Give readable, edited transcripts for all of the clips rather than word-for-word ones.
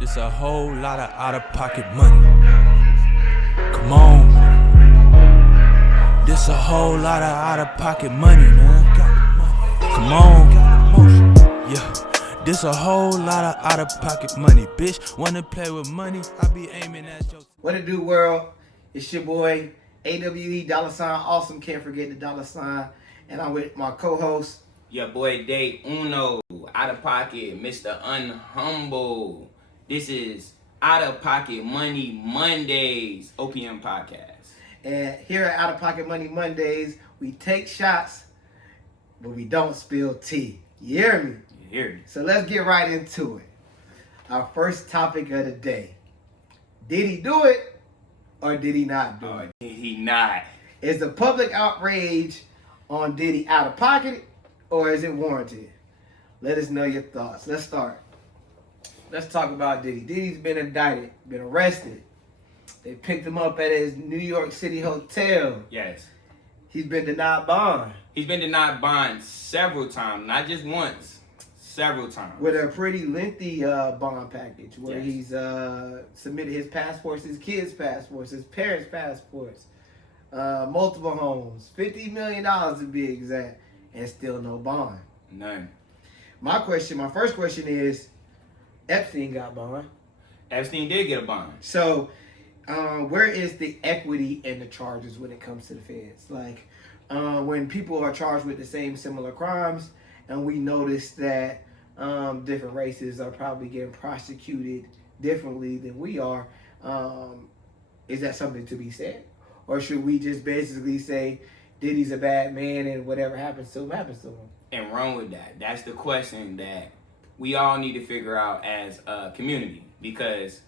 This a whole lot of out-of-pocket money. Come on. This a whole lot of out-of-pocket money, man. Come on. Yeah. This a whole lot of out-of-pocket money, bitch. Wanna play with money? I be aiming at your... What it do, world? It's your boy, AWE, $, awesome, can't forget the $. And I'm with my co-host. Your boy, Day1, out of pocket, Mr. Unhumble. This is Out of Pocket Money Mondays, OPM podcast. And here at Out of Pocket Money Mondays, we take shots, but we don't spill tea. You hear me? You hear me? So let's get right into it. Our first topic of the day. Did he do it or did he not do it? Did he not? Is the public outrage on Diddy out of pocket or is it warranted? Let us know your thoughts. Let's start. Let's talk about Diddy. Diddy's been indicted, been arrested. They picked him up at his New York City hotel. Yes. He's been denied bond. He's been denied bond several times, not just once, several times. With a pretty lengthy bond package where Yes. he's submitted his passports, his kids' passports, his parents' passports, multiple homes, $50 million to be exact, and still no bond. None. My first question is, Epstein got bond. Epstein did get a bond. So, where is the equity in the charges when it comes to the feds? Like, when people are charged with the same similar crimes, and we notice that different races are probably getting prosecuted differently than we are, is that something to be said? Or should we just basically say, Diddy's a bad man and whatever happens to him, happens to him? And run with that. That's the question that we all need to figure out as a community, because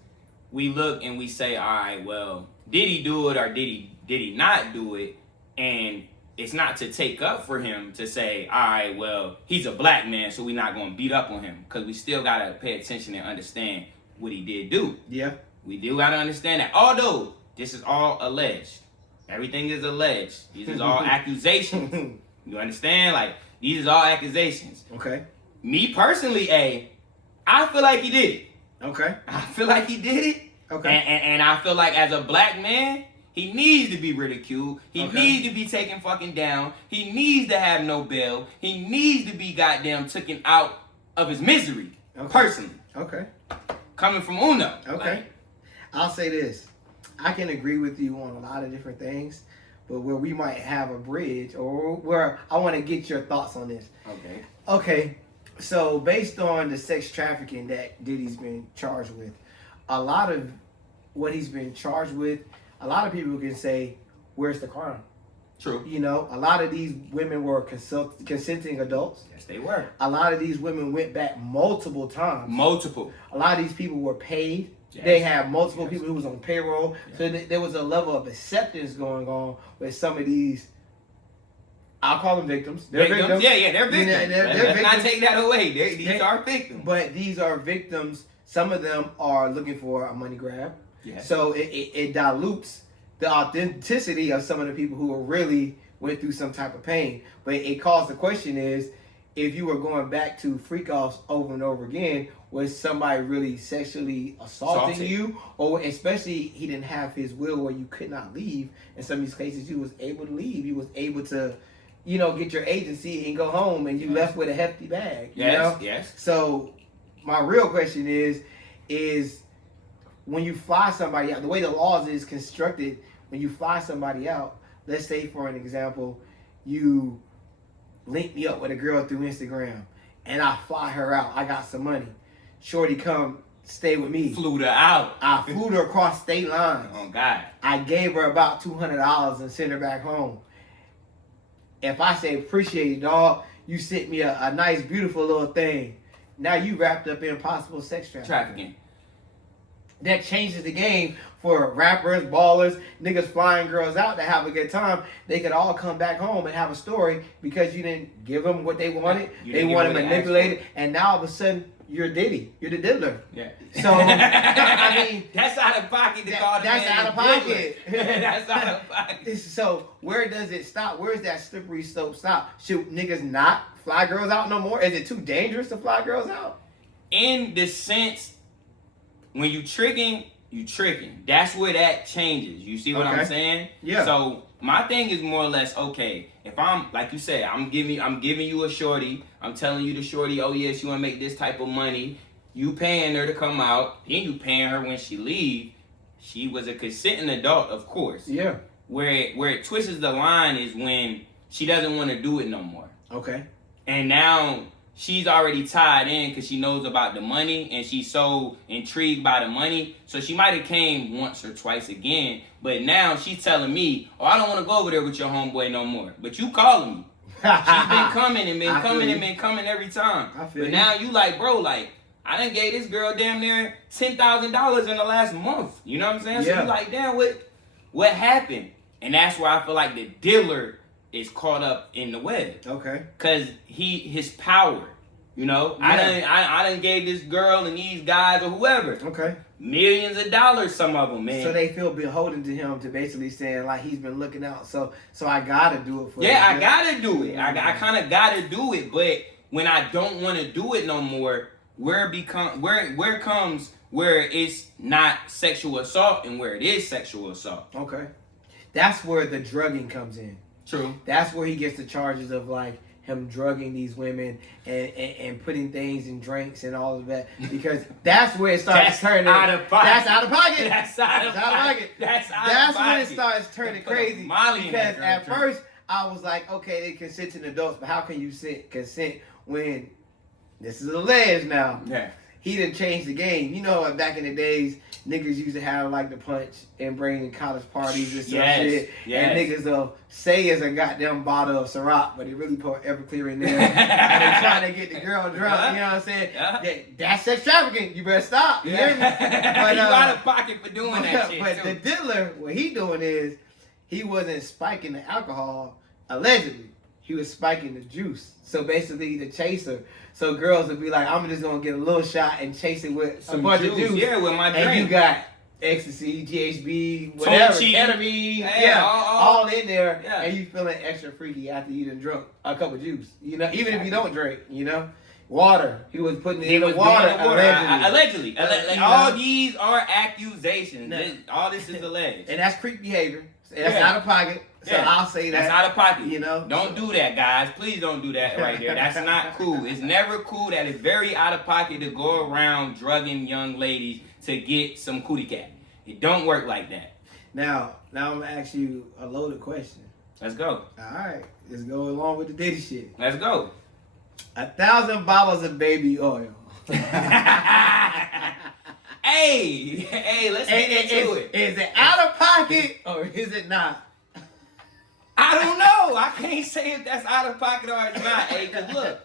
we look and we say, all right, well, did he do it or did he not do it? And it's not to take up for him to say, all right, well, he's a black man, so we're not going to beat up on him, because we still got to pay attention and understand what he did do. Yeah. We do got to understand that, although this is all alleged. Everything is alleged. These is all accusations. You understand? Like, these is all accusations. Okay. Me personally, I feel like he did it. Okay. I feel like he did it. Okay. And I feel like as a black man, he needs to be ridiculed. He Okay. needs to be taken fucking down. He needs to have no bail. He needs to be goddamn taken out of his misery. Okay. Personally. Okay. Coming from Uno. Okay. Like, I'll say this. I can agree with you on a lot of different things, but where we might have a bridge, or where I want to get your thoughts on this. okay. Okay. So based on the sex trafficking that Diddy's been charged with, a lot of what he's been charged with, a lot of people can say, where's the crime? True. You know, a lot of these women were consenting adults. Yes, they were. A lot of these women went back multiple times. Multiple. A lot of these people were paid. Yes. They had multiple Yes. people who was on payroll. Yes. So there was a level of acceptance going on with some of these, I'll call them victims. They're victims. Yeah, they're victims. They're Let's not victims. take that away. These are victims. But these are victims. Some of them are looking for a money grab. Yes. So it dilutes the authenticity of some of the people who really went through some type of pain. But it calls the question is, if you were going back to freak offs over and over again, was somebody really sexually assaulting you? Or especially he didn't have his will where you could not leave. In some of these cases, you was able to leave. You was able to, you know, get your agency and go home, and you left with a hefty bag. You know? Yes. So my real question is when you fly somebody out, the way the laws is constructed, when you fly somebody out, let's say for an example, you link me up with a girl through Instagram and I fly her out. I got some money. Shorty come stay with me. Flew her out. I flew her across state lines. Oh, God. I gave her about $200 and sent her back home. If I say appreciate it, dog, you sent me a nice, beautiful little thing. Now you wrapped up in possible sex trafficking. That changes the game for rappers, ballers, niggas flying girls out to have a good time. They could all come back home and have a story because you didn't give them what they wanted. They want to manipulate it, and now all of a sudden you're Diddy. You're the diddler. Yeah. So I mean, that's out of pocket to call the that's man out of pocket. That's out of pocket. So where does it stop? Where's that slippery slope stop? Should niggas not fly girls out no more? Is it too dangerous to fly girls out? In the sense when you tricking. That's where that changes. You see what I'm saying? Yeah. So my thing is more or less, okay, if I'm, like you said, I'm giving you a shorty. I'm telling you the shorty, oh yes, you want to make this type of money. You paying her to come out. Then you paying her when she leave. She was a consenting adult, of course. Yeah. Where it twists the line is when she doesn't want to do it no more. Okay. And now she's already tied in because she knows about the money and she's so intrigued by the money. So she might have came once or twice again, but now she's telling me, oh, I don't want to go over there with your homeboy no more. But you calling me. She's been coming and been coming every time. But now you like, bro, like, I done gave this girl damn near $10,000 in the last month. You know what I'm saying? Yeah. So you like, damn, what happened? And that's where I feel like the dealer is caught up in the web. Okay. Cause his power, you know. Yeah. I done gave this girl and these guys or whoever. Okay. Millions of dollars, some of them, man. So they feel beholden to him to basically saying like he's been looking out. So I gotta do it for Yeah, I gotta do it. I kind of gotta do it. But when I don't want to do it no more, where comes where it's not sexual assault and where it is sexual assault. Okay. That's where the drugging comes in. True. That's where he gets the charges of like him drugging these women and putting things in drinks and all of that, because that's where it starts turning out of pocket. That's out of pocket. That's out of pocket. That's when it starts turning crazy. Because at first I was like, okay, they consenting adults, but how can you consent when this is alleged now? Yeah. He done changed the game. You know, back in the days, niggas used to have like the punch and bring in college parties and some shit. Yes. And niggas will say it's a goddamn bottle of Ciroc, but they really put Everclear in there. And they trying to get the girl drunk. You know what I'm saying? Yeah. That's sex trafficking. You better stop. You hear me? But, you out of pocket for doing that shit. But the dealer, what he doing is, he wasn't spiking the alcohol, allegedly. He was spiking the juice. So basically, the chaser. So girls would be like, I'm just going to get a little shot and chase it with some bunch of juice. Yeah, with my drink. And you got ecstasy, GHB, whatever, ketamine, all in there. Yeah. And you feeling extra freaky after you done drunk a cup of juice. You know, even if you don't drink, you know. Water. He was putting it in the water. Allegedly. All these are accusations. No. All this is alleged. And that's creep behavior. That's out of pocket. So I'll say that. That's out of pocket. You know? Don't do that, guys. Please don't do that right there. That's not cool. It's never cool. That is very out of pocket to go around drugging young ladies to get some cootie cat. It don't work like that. Now I'm going to ask you a loaded question. Let's go. All right. Let's go along with the Diddy shit. Let's go. 1,000 bottles of baby oil. Hey, let's get into it. Is it out of pocket or is it not? I don't know. I can't say if that's out of pocket or it's not. Hey, because look,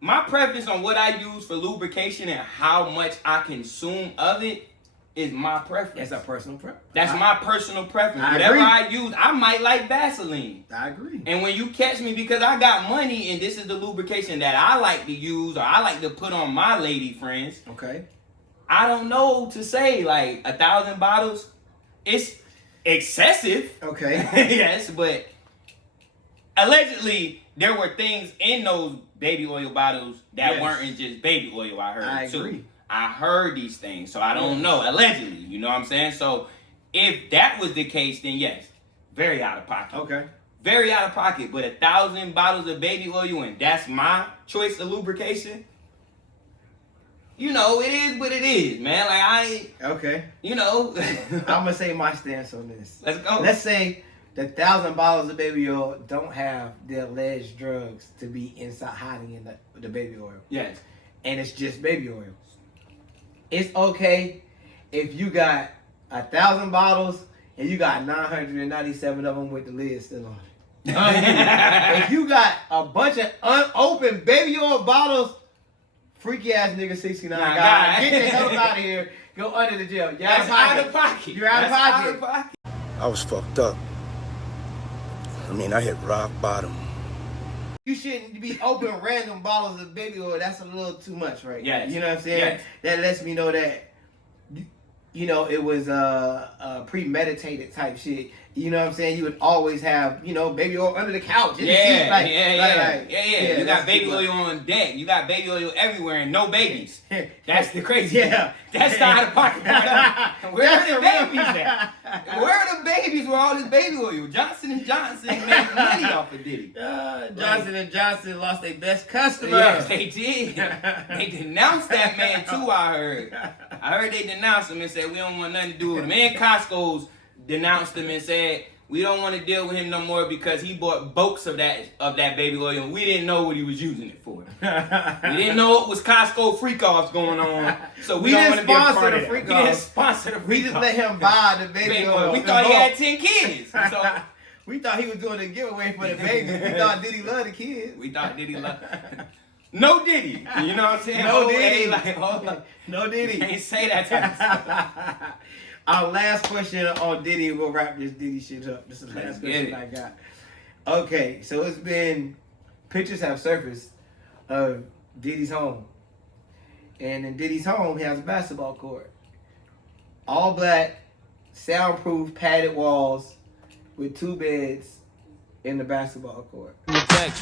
my preference on what I use for lubrication and how much I consume of it is my preference. That's a personal preference. That's my personal preference. Whatever I use, I might like Vaseline. I agree. And when you catch me, because I got money and this is the lubrication that I like to use or I like to put on my lady friends. Okay. I don't know to say, like 1,000 bottles. It's excessive. Okay. Yes, but allegedly there were things in those baby oil bottles that weren't just baby oil. I heard. I agree. I heard these things, so I don't know. Allegedly, you know what I'm saying? So if that was the case, then yes, very out of pocket. Okay. Very out of pocket. But 1,000 bottles of baby oil and that's my choice of lubrication. You know, it is what it is, man. Like okay. You know. I'm gonna say my stance on this. Let's go. Let's say the 1,000 bottles of baby oil don't have the alleged drugs to be inside hiding in the baby oil. Yes. And it's just baby oil. It's okay if you got 1,000 bottles and you got 997 of them with the lid still on it. If you got a bunch of unopened baby oil bottles, freaky ass nigga 69 guy, get the hell out of here. Go under the jail. You're out of pocket. You're out of pocket. I was fucked up. I mean, I hit rock bottom. You shouldn't be opening random bottles of baby oil. That's a little too much, right? Yes. You know what I'm saying? Yes. That lets me know that you know, it was premeditated type shit. You know what I'm saying? You would always have, you know, baby oil under the couch. In the seat, like, yeah. You got baby oil on deck. You got baby oil everywhere and no babies. That's the crazy thing. That's the out of pocket part. Where are the babies at? Where are the babies with all this baby oil? Johnson & Johnson made money off of Diddy. Johnson & Johnson lost their best customer. Yes, they did. They denounced that man too, I heard. I heard they denounced him and said, we don't want nothing to do with him. And Costco's denounced him and said, we don't want to deal with him no more because he bought boats of that baby oil and we didn't know what he was using it for. We didn't know it was Costco freak-offs going on, so we don't want to be a part of it. We didn't sponsor the freak-offs. We just let him buy the baby oil. We thought he had 10 kids. So we thought he was doing a giveaway for the babies. We thought Diddy loved the kids. We thought Diddy loved No Diddy. You know what I'm saying? No Diddy. Like, no Diddy. You can't say that type of stuff. Our last question on Diddy, we'll wrap this Diddy shit up. This is the last question I got. Okay, so it's been, pictures have surfaced of Diddy's home. And in Diddy's home, he has a basketball court. All black, soundproof, padded walls with 2 beds in the basketball court.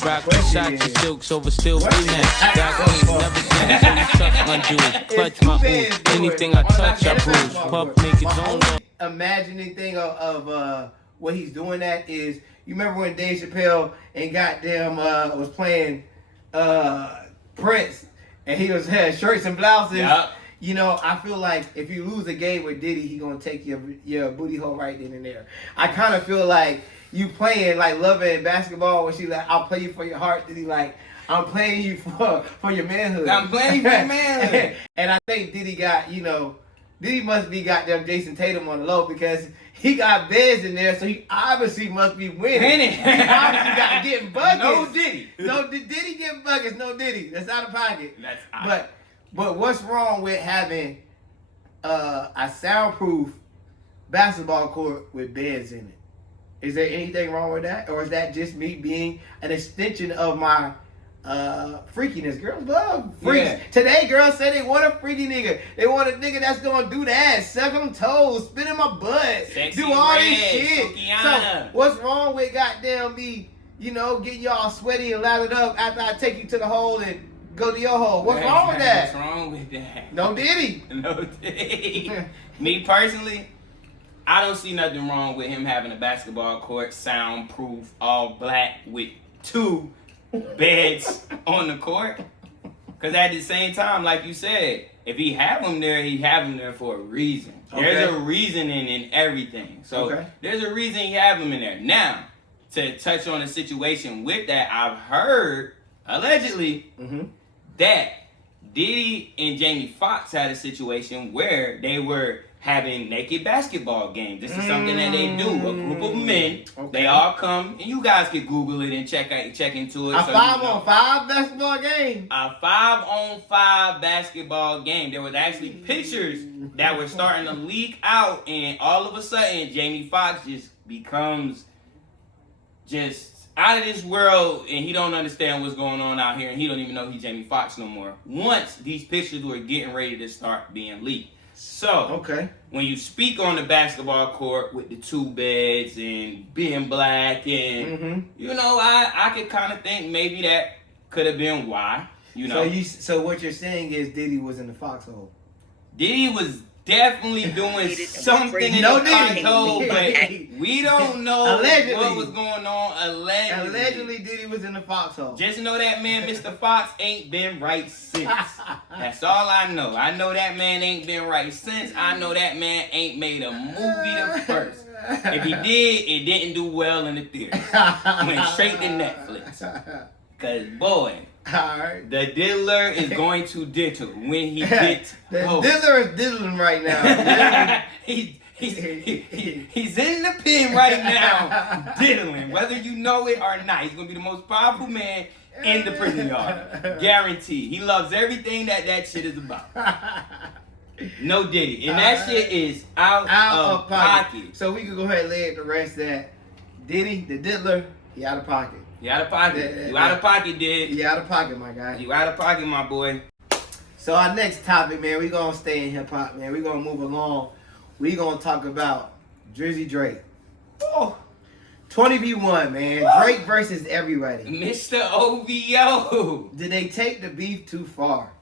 Rock shots and silks over steel V-neck. Got queens, never seen tuck undo. Clutch my ooze. Anything I touch, I bruise. Puff niggas on. Imagine anything of what he's doing at is, you remember when Dave Chappelle and goddamn was playing Prince and he had shirts and blouses. Yep. You know, I feel like if you lose a game with Diddy, he gonna take your booty hole right then and there. I kind of feel like you playing like Love and basketball when she like, I'll play you for your heart. Diddy like, I'm playing you for your manhood. I'm playing you for your manhood. And I think Diddy got, you know, Diddy must be goddamn Jason Tatum on the low because he got beds in there, so he obviously must be winning. He obviously got getting buckets. No Diddy. No Diddy getting buckets. No Diddy. That's out of pocket. That's out. But what's wrong with having a soundproof basketball court with beds in it? Is there anything wrong with that? Or is that just me being an extension of my freakiness? Girls love freaks. Yeah. Today, girls say they want a freaky nigga. They want a nigga that's gonna do that, suck them toes, spit in my butt, Sexy do all red, this shit. Sukiana. So what's wrong with goddamn me, you know, getting y'all sweaty and lathered up after I take you to the hole and go to your hole? What's wrong with that? What's wrong with that? No Diddy. No Diddy. Me personally, I don't see nothing wrong with him having a basketball court, soundproof, all black with 2 beds on the court. Because at the same time, like you said, if he have them there, he have them there for a reason. Okay. There's a reasoning in everything. So there's a reason he have them in there. Now, to touch on a situation with that, I've heard, allegedly, that Diddy and Jamie Foxx had a situation where they were having naked basketball games. This is something that they do. A group of men, they all come, and you guys can Google it and check into it. A 5-on-5 basketball game? A 5-on-5 basketball game. There was actually pictures that were starting to leak out, and all of a sudden, Jamie Foxx just becomes just out of this world, and he don't understand what's going on out here, and he don't even know he's Jamie Foxx no more. Once these pictures were getting ready to start being leaked. So, when you speak on the basketball court with the 2 beds and being black and, you know, I could kind of think maybe that could have been why, you know. So what you're saying is Diddy was in the foxhole. Diddy was definitely doing something in the foxhole, but we don't know what was going on. Allegedly, Diddy was in the foxhole. Just know that man, Mr. Fox, ain't been right since. That's all I know. I know that man ain't been right since. I know that man ain't made a movie the first. If he did, it didn't do well in the theater. Went straight to Netflix. Cause boy, the diddler is going to diddle when he gets home. Diddler is diddling right now. He's in the pen right now, diddling, whether you know it or not. He's gonna be the most powerful man in the prison yard, guaranteed. He loves everything that shit is about. No Diddy, and that shit is out of pocket. So we can go ahead and lay it to rest that Diddy, the diddler, he out of pocket. You out of pocket. You out of pocket, Did. You out of pocket, my guy. You out of pocket, my boy. So our next topic, man, we gonna stay in hip hop, man. We gonna move along we gonna talk about Drizzy Drake. Oh. 20v1, man. Drake versus everybody. Mr. OVO. Did they take the beef too far?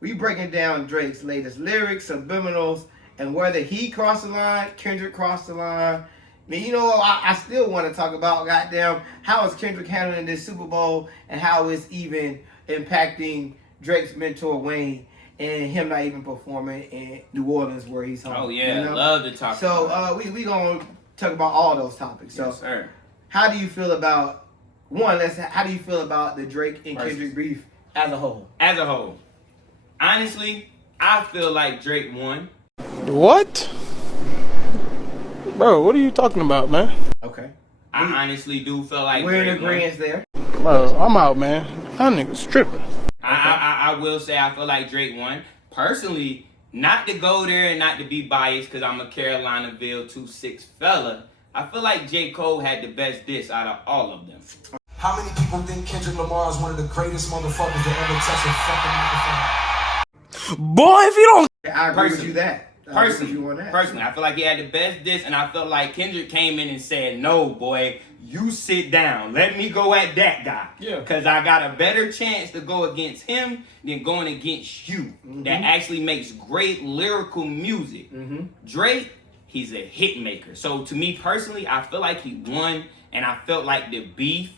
We breaking down Drake's latest lyrics, subliminals, and whether he crossed the line, Kendrick crossed the line. I mean, you know, I still want to talk about, goddamn, how is Kendrick handling this Super Bowl and how it's even impacting Drake's mentor, Wayne, and him not even performing in New Orleans where he's home. Oh, yeah. You know? Love to talk So, about we going to talk about all those topics. So, yes, sir. how do you feel about, how do you feel about the Drake and Kendrick beef as a whole? As a whole. Honestly, I feel like Drake won. What? Bro, what are you talking about, man? Okay. I honestly do feel like We're in Drake won. agreement there. Bro, I'm out, man. That nigga's tripping. I will say I feel like Drake won. Personally, not to go there and not to be biased because I'm a Carolinaville 2-6 fella, I feel like J. Cole had the best diss out of all of them. How many people think Kendrick Lamar is one of the greatest motherfuckers to ever touch a fucking microphone? Boy, if you don't... I agree with you that. Personally, I feel like he had the best diss, and I felt like Kendrick came in and said, "No, boy, you sit down. Let me go at that guy. Yeah. Because I got a better chance to go against him than going against you. That actually makes great lyrical music. Drake, he's a hit maker. So to me personally, I feel like he won, and I felt like the beef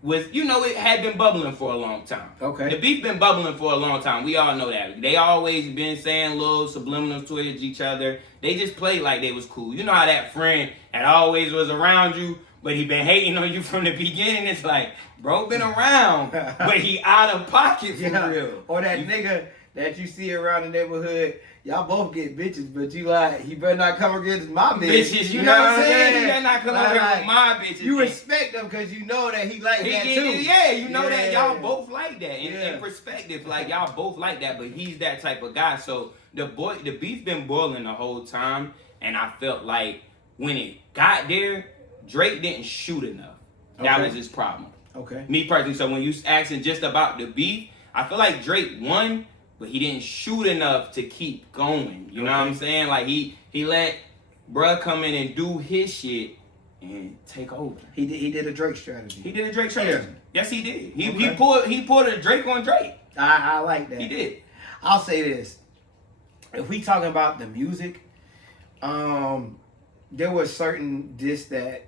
was, you know, it had been bubbling for a long time. Okay. The beef been bubbling for a long time. We all know that. They always been saying little subliminals to each other. They just played like they was cool. You know how that friend that always was around you, but he been hating on you from the beginning. It's like, bro been around, but he out of pocket for real. Or that nigga that you see around the neighborhood, y'all both get bitches, but you like, he better not come against my bitches. You know what I'm saying? He better not come over here with my bitches. You respect him because you know that he like that too. Yeah, you know that y'all both like that. In perspective, like y'all both like that, but he's that type of guy. So the beef been boiling the whole time, and I felt like when it got there, Drake didn't shoot enough. That was his problem. Okay. Me Me personally. So when you asking just about the beef, I feel like Drake won, but he didn't shoot enough to keep going. You know what I'm saying? Like he let bruh come in and do his shit and take over. He did a Drake strategy. He did a Drake strategy. Yeah. Yes, he did. He pulled a Drake on Drake. I like that. He did. I'll say this. If we talking about the music, there was certain diss that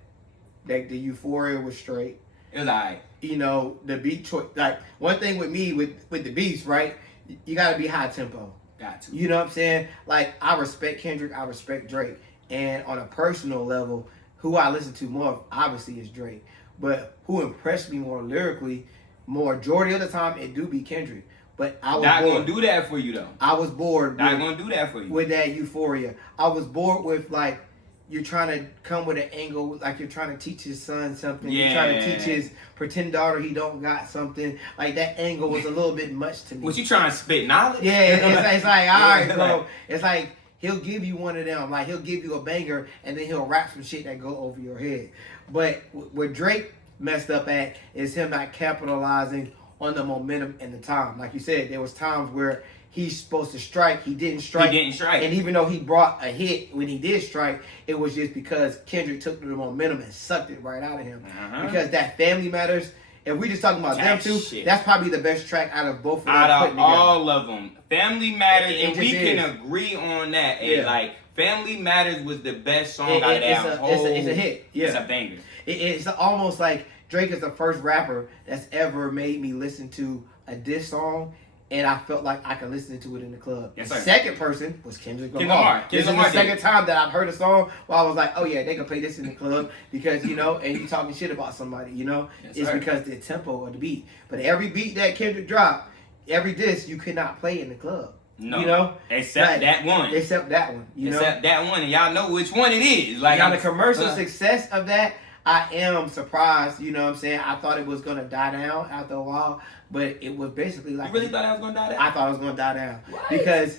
the Euphoria was straight. It was alright. You know, the beat choice. Like, one thing with me, with the beats, right? You got to be high tempo. Got to. You know what I'm saying? Like, I respect Kendrick. I respect Drake. And on a personal level, who I listen to more, obviously, is Drake. But who impressed me more lyrically, majority of the time, it do be Kendrick. But I was not bored. Gonna do that for you, though. I was bored. Not gonna do that for you. With that Euphoria. I was bored with, like, you're trying to come with an angle, like you're trying to teach his son something. Yeah. You're trying to teach his pretend daughter he don't got something. Like, that angle was a little bit much to me. Was you trying to spit knowledge? Yeah, it's like, all right, bro. It's like, he'll give you one of them. Like, he'll give you a banger, and then he'll rap some shit that go over your head. But where Drake messed up at is him not capitalizing on the momentum and the time. Like you said, there was times where he's supposed to strike. He didn't strike. And even though he brought a hit when he did strike, it was just because Kendrick took the momentum and sucked it right out of him. Because that Family Matters, if we just talking about them two, that's probably the best track out of both of them. Out of all of them. Family Matters, and we can is. agree on that. Yeah. And like, Family Matters was the best song out of that whole... It's a hit. Yeah. It's a banger. It's almost like Drake is the first rapper that's ever made me listen to a diss song, and I felt like I could listen to it in the club. Yes, the sir. second person was Kendrick Lamar. This is the second time that I've heard a song where I was like, oh yeah, they can play this in the club because, you know, and you talking shit about somebody, you know? Yes, it's sir. because the tempo of the beat. But every beat that Kendrick dropped, every diss, you could not play in the club. No. You know? Except that one. Except that one. Except that one, and y'all know which one it is. Like, now, the commercial success of that, I am surprised, you know what I'm saying? I thought it was going to die down after a while, but it was basically like... You really thought that was going to die down? I thought it was going to die down. What? Because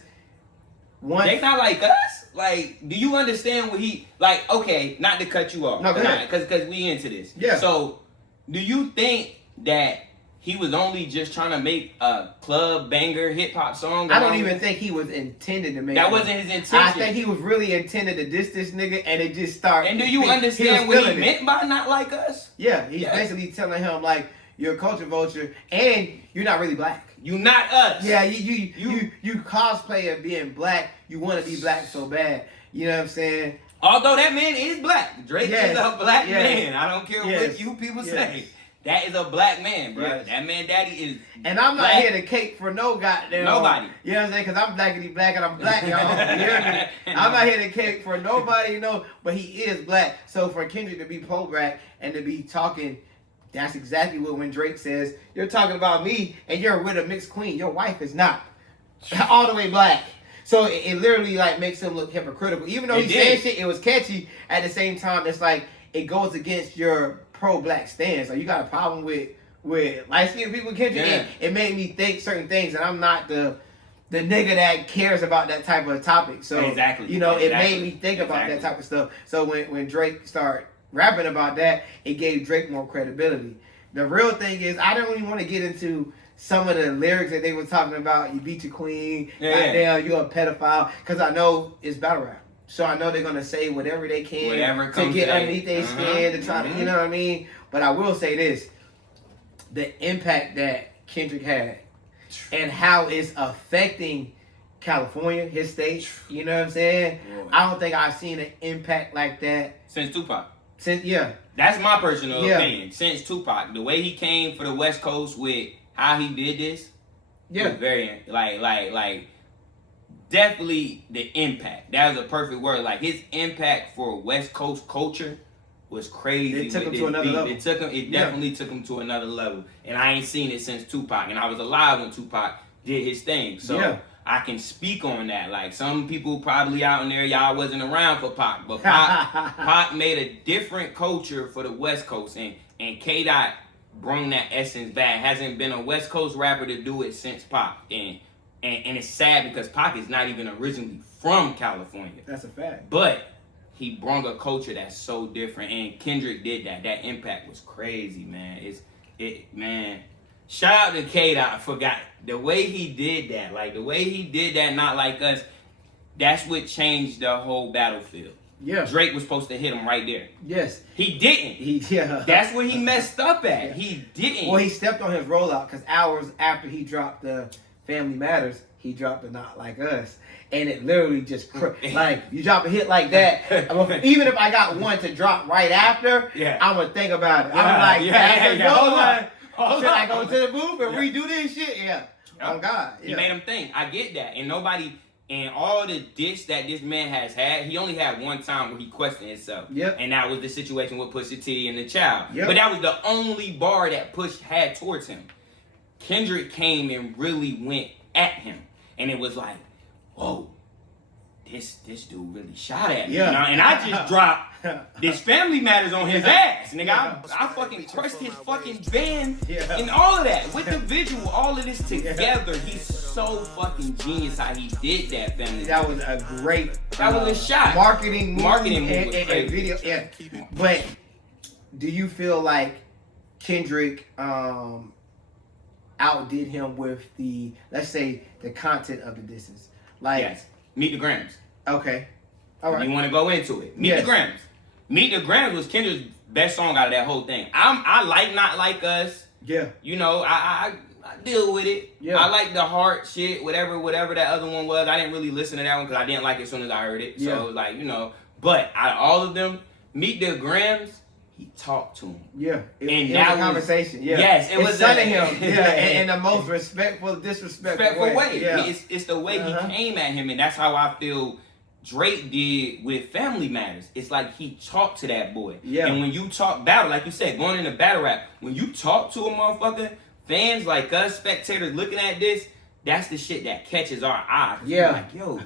once... They not like us? Like, do you understand what he... Like, okay, not to cut you off. No, go ahead. Because we into this. Yeah. So, do you think that he was only just trying to make a club banger hip hop song. I don't even think he was intended to make that. That wasn't his intention. I think he was really intended to diss this nigga, and it just started. And do you understand what he meant by not like us? Yeah, he's basically telling him like, you're a culture vulture, and you're not really black. You not us. Yeah, you cosplay of being black. You want to be black so bad. You know what I'm saying? Although that man is black. Drake is a black man. I don't care what you people say. That is a black man, bro. Yes. That man daddy is And I'm not black. here to cake for no goddamn... Nobody. You know what I'm saying? Because I'm blackity black and I'm black, y'all. You hear me? I'm not here to cake for nobody, but he is black. So for Kendrick to be pro-black and to be talking... That's exactly what when Drake says, you're talking about me and you're with a mixed queen. Your wife is not. All the way black. So it literally like makes him look hypocritical. Even though he said shit, it was catchy. At the same time, it's like it goes against your pro-black stance. Like you got a problem with light-skinned people, Kendrick. Yeah. It made me think certain things, and I'm not the nigga that cares about that type of topic. So exactly. It made me think about that type of stuff. So when Drake started rapping about that, it gave Drake more credibility. The real thing is, I don't even want to get into some of the lyrics that they were talking about. You beat your queen, goddamn, you're a pedophile. Because I know it's battle rap. So I know they're going to say whatever they can to get underneath their skin, to try to, you know what I mean? But I will say this. The impact that Kendrick had and how it's affecting California, his state, you know what I'm saying? I don't think I've seen an impact like that. Since Tupac. That's my personal opinion. Since Tupac. The way he came for the West Coast with how he did this. Was very, like, definitely the impact. That was a perfect word. Like, his impact for West Coast culture was crazy. It took him to another level. It definitely took him to another level. And I ain't seen it since Tupac. And I was alive when Tupac did his thing. So I can speak on that. Like, some people probably out in there, y'all wasn't around for Pac. But Pac made a different culture for the West Coast. And K-Dot brung that essence back. Hasn't been a West Coast rapper to do it since Pac. And it's sad because Pac is not even originally from California. That's a fact. But he brung a culture that's so different, and Kendrick did that. That impact was crazy, man. Man. Shout out to K-Dot. Forgot the way he did that. Like the way he did that, not like us. That's what changed the whole battlefield. Yeah. Drake was supposed to hit him right there. Yes. He didn't. That's where he messed up at. Yeah. He didn't. Well, he stepped on his rollout because hours after he dropped the Family Matters, he dropped the Not Like Us. And it literally just, like, you drop a hit like that. Even if I got one to drop right after, I'm going to think about it. I'm like, that's a good one. Should I go to the booth and redo this shit? Yeah. Oh, God. He made him think. I get that. And nobody, and all the diss that this man has had, he only had one time where he questioned himself. Yep. And that was the situation with Pusha T and the Child. Yep. But that was the only bar that Push had towards him. Kendrick came and really went at him. And it was like, whoa, this dude really shot at me. Yeah. You know? And I just dropped this Family Matters on his ass. Nigga, I fucking crushed his fucking band and all of that. With the visual, all of this together. He's so fucking genius how he did that, Family. That was a great... That was a shot. Marketing move and video. Yeah. But do you feel like Kendrick outdid him with the, let's say, the content of the disses? Like, yes. Meet the Grams. Okay. All right. You want to go into it? Meet the Grams. Meet the Grams was Kendrick's best song out of that whole thing. I like Not Like Us. Yeah. You know, I deal with it. Yeah. I like the heart shit, whatever that other one was. I didn't really listen to that one because I didn't like it as soon as I heard it. Yeah. So, like, you know. But out of all of them, Meet the Grams, he talked to him. Yeah. And that was a conversation. Yeah. Yes. It was son of him. Yeah. in the most disrespectful way. Yeah. It's the way he came at him, and that's how I feel Drake did with Family Matters. It's like he talked to that boy. Yeah. And when you talk battle, like you said, going into battle rap, when you talk to a motherfucker, fans like us, spectators looking at this, that's the shit that catches our eye. Yeah. Like, yo,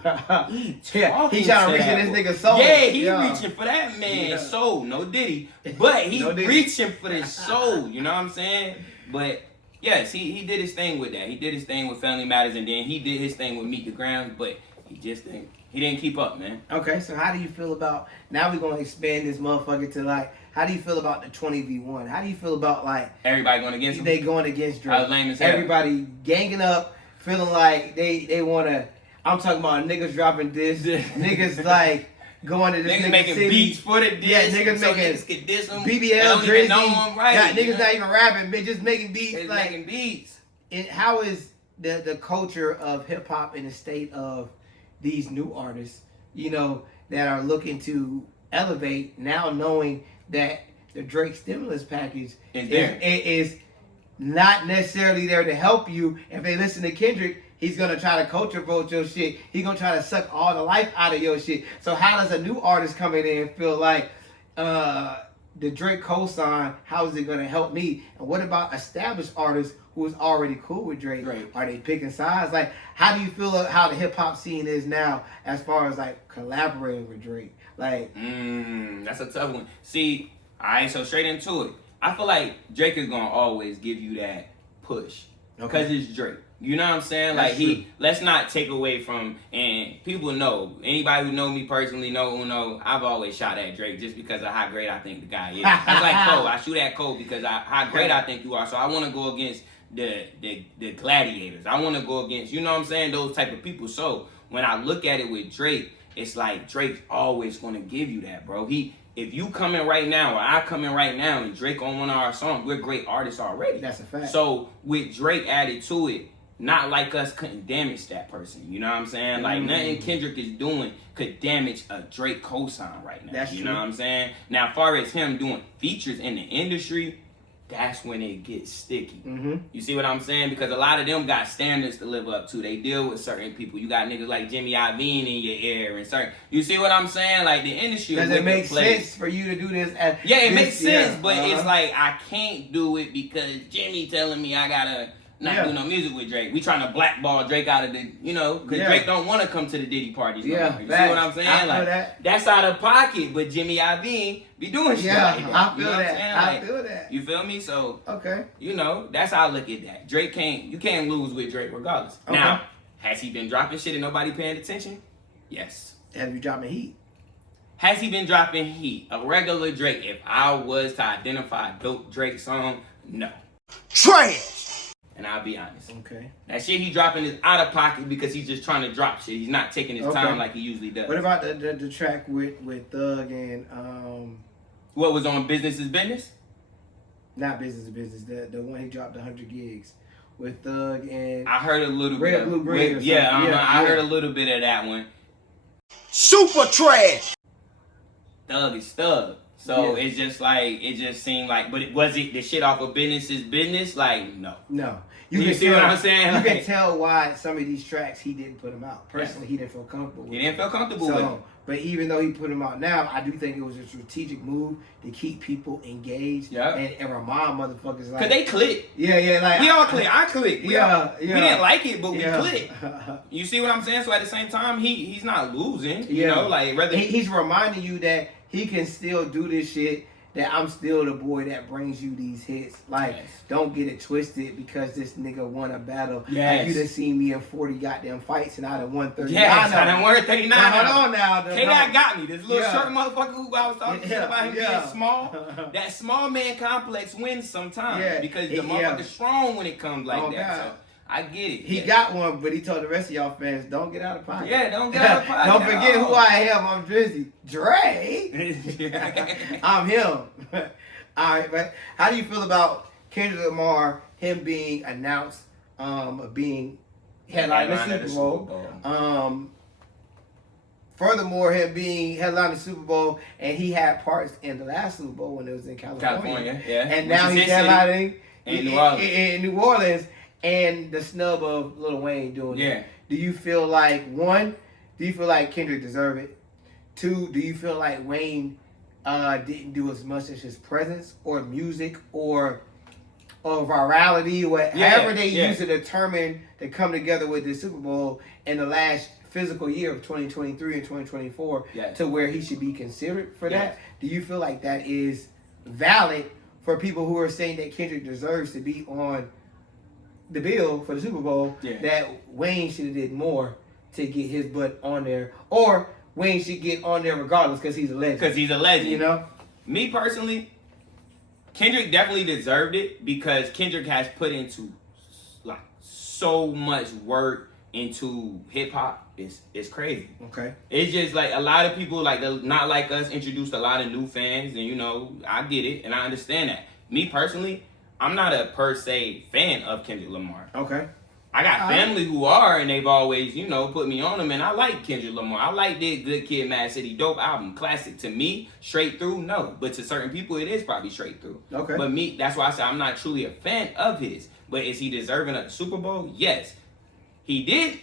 he talking He trying to reach in this nigga's soul. Yeah, he reaching for that man's soul. No Diddy. But he reaching for the soul. You know what I'm saying? But yes, he did his thing with that. He did his thing with Family Matters, and then he did his thing with Meet the Grams. But He didn't keep up, man. Okay, so how do you feel about, now we're going to expand this motherfucker to like, how do you feel about the 20v1? How do you feel about like everybody going against him? They going against Drake. I was lame as hell. Everybody ganging up, feeling like they want to, I'm talking about niggas dropping this, niggas like going to this niggas making city. Beats for the diss. Yeah, niggas so making niggas could diss them. BBL, Drizzy. Right, yeah, niggas not even rapping, but just making beats. It's like, making beats. How is the culture of hip hop in the state of these new artists, you know, that are looking to elevate now, knowing that the Drake stimulus package is not necessarily there to help you. If they listen to Kendrick, he's gonna try to culture vote your shit. He's gonna try to suck all the life out of your shit. So how does a new artist coming in feel like the Drake cosign? How is it gonna help me? And what about established artists who is already cool with Drake? Right. Are they picking sides? Like, how do you feel how the hip hop scene is now as far as like collaborating with Drake? Like, that's a tough one. See, alright, so straight into it. I feel like Drake is gonna always give you that push because it's Drake. You know what I'm saying? That's like true. let's not take away from, and people know, anybody who know me personally know I've always shot at Drake just because of how great I think the guy is. It's like Cole. I shoot at Cole because how great I think you are. So I want to go against the gladiators. I want to go against, you know what I'm saying, those type of people. So when I look at it with Drake, it's like Drake's always going to give you that, bro. If you come in right now or I come in right now and Drake on one of our songs, we're great artists already. That's a fact. So with Drake added to it, not like us couldn't damage that person. You know what I'm saying? Like nothing Kendrick is doing could damage a Drake cosign right now. That's you true. know what I'm saying? Now, as far as him doing features in the industry, that's when it gets sticky. You see what I'm saying? Because a lot of them got standards to live up to. They deal with certain people. You got niggas like Jimmy Iovine in your ear and certain. You see what I'm saying? Like the industry. Does it make sense for you to do this? It makes sense, but it's like I can't do it because Jimmy telling me I gotta not do no music with Drake. We trying to blackball Drake out of the, you know, because Drake don't want to come to the Diddy parties. You see what I'm saying? I feel like that. That's out of pocket, but Jimmy Iovine be doing shit like that. I feel you know that. Like, I feel that. You feel me? So okay, you know, that's how I look at that. You can't lose with Drake regardless. Okay. Now, has he been dropping shit and nobody paying attention? Yes. Have you dropping heat? Has he been dropping heat? A regular Drake, if I was to identify a dope Drake song, no. Trash! And I'll be honest. Okay. That shit he dropping is out of pocket because he's just trying to drop shit. He's not taking his time like he usually does. What about the track with Thug and what was on Business is Business? Not Business is Business. The one he dropped 100 gigs with Thug and I heard a little Red, bit. Blue, Green. I heard a little bit of that one. Super trash! Thug is Thug. So it's just like, it just seemed like, but was it the shit off of Business is Business? Like, no. No. You see what I'm saying? You can tell why some of these tracks he didn't put them out. Personally, he didn't feel comfortable with He didn't feel comfortable with it. But even though he put them out now, I do think it was a strategic move to keep people engaged and remind motherfuckers like, because they click. Yeah, like we all click. I click. We didn't like it, but we click. You see what I'm saying? So at the same time, he's not losing. You know, like rather he's reminding you that he can still do this shit. That I'm still the boy that brings you these hits. Like, don't get it twisted because this nigga won a battle. Like, you done seen me in 40 goddamn fights and I done won 39. Yes, I done won 39. Hold on now. K-Dot got me. This little short motherfucker who I was talking shit about him being small. That small man complex wins sometimes because the motherfucker's strong when it comes like that. So I get it. He got one, but he told the rest of y'all fans, don't get out of pocket. Yeah, don't get out of pocket. Don't forget who I am. I'm Drizzy. Drake. I'm him. All right, but how do you feel about Kendrick Lamar, him being announced, being headlining the Super Bowl? Furthermore, him being headlining the Super Bowl, and he had parts in the last Super Bowl when it was in California. And now he's headlining in New Orleans. And the snub of Lil Wayne doing it. Do you feel like, one, do you feel like Kendrick deserved it? Two, do you feel like Wayne didn't do as much as his presence or music or virality, however they use to determine to come together with the Super Bowl in the last physical year of 2023 and 2024 to where he should be considered for that? Do you feel like that is valid for people who are saying that Kendrick deserves to be on the bill for the Super Bowl, that Wayne should have did more to get his butt on there, or Wayne should get on there regardless because he's a legend. Because he's a legend. You know? Me personally, Kendrick definitely deserved it because Kendrick has put into like so much work into hip hop. It's crazy. Okay. It's just like a lot of people like not like us introduced a lot of new fans, and you know I get it and I understand that. Me personally, I'm not a per se fan of Kendrick Lamar. Okay. I got family who are, and they've always, you know, put me on them, and I like Kendrick Lamar. I like that Good Kid, Mad City, dope album, classic. To me, straight through, no. But to certain people, it is probably straight through. Okay. But me, that's why I say I'm not truly a fan of his. But is he deserving of the Super Bowl? Yes. He did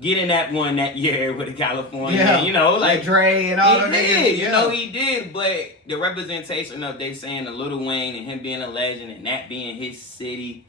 get in that one that year with the California, yeah. You know, like Dre and all of that. He did, you know, he did. But the representation of they saying the Lil Wayne and him being a legend and that being his city,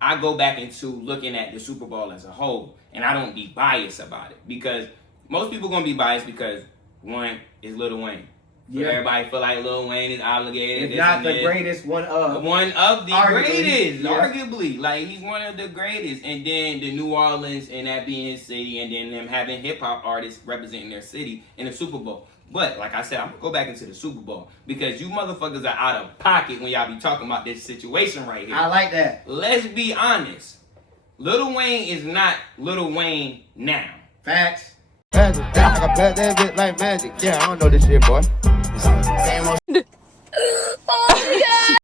I go back into looking at the Super Bowl as a whole, and I don't be biased about it because most people gonna be biased because one is Lil Wayne. Yeah. Everybody feel like Lil Wayne is obligated. If not the greatest, one of the arguably, greatest, arguably. Like he's one of the greatest, and then the New Orleans and that being his city, and then them having hip hop artists representing their city in the Super Bowl. But like I said, I'm gonna go back into the Super Bowl because you motherfuckers are out of pocket when y'all be talking about this situation right here. I like that. Let's be honest. Lil Wayne is not Lil Wayne now. Facts. Magic, I can play that bit like magic. Yeah, I don't know this shit, boy.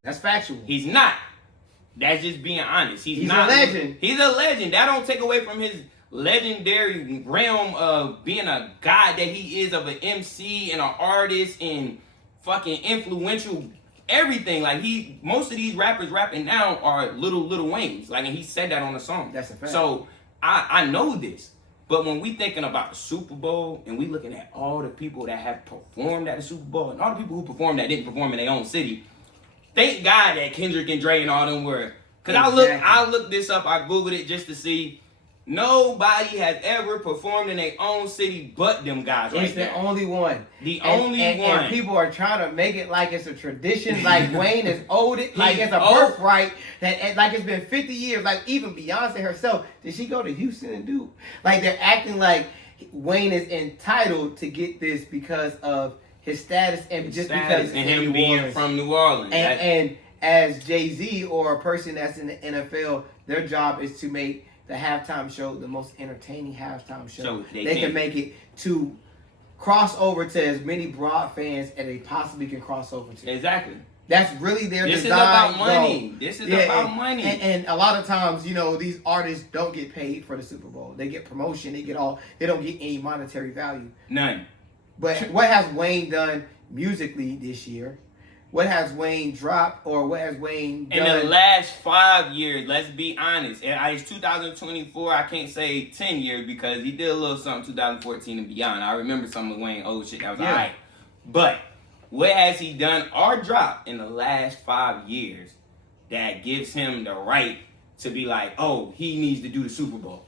That's factual. He's not. That's just being honest. He's a not legend. He's a legend. That don't take away from his legendary realm of being a god that he is, of an MC and an artist and fucking influential everything. Like most of these rappers rapping now are little Waynes. Like, and he said that on the song. That's a fact. So I know this. But when we thinking about the Super Bowl and we looking at all the people that have performed at the Super Bowl and all the people who performed that didn't perform in their own city, thank God that Kendrick and Dre and all them were. Because exactly. I looked this up, I Googled it just to see. Nobody has ever performed in their own city but them guys right there. It's the only one. The only one. And people are trying to make it like it's a tradition, like Wayne is owed it, like it's a birthright, that like it's been 50 years. Like even Beyonce herself, did she go to Houston and do? Like they're acting like Wayne is entitled to get this because of his status and his just because and him being from New Orleans. And as Jay-Z or a person that's in the NFL, their job is to make the halftime show the most entertaining halftime show. So they can make it to cross over to as many broad fans as they possibly can cross over to. Exactly. That's really their design. This is about money. This is about money. And a lot of times, you know, these artists don't get paid for the Super Bowl. They get promotion. They don't get any monetary value. None. But what has Wayne done musically this year? What has Wayne dropped, or what has Wayne done? In the last 5 years, let's be honest. It's 2024, I can't say 10 years because he did a little something 2014 and beyond. I remember some of Wayne's old shit. That was all right. But what has he done or dropped in the last 5 years that gives him the right to be like, oh, he needs to do the Super Bowl?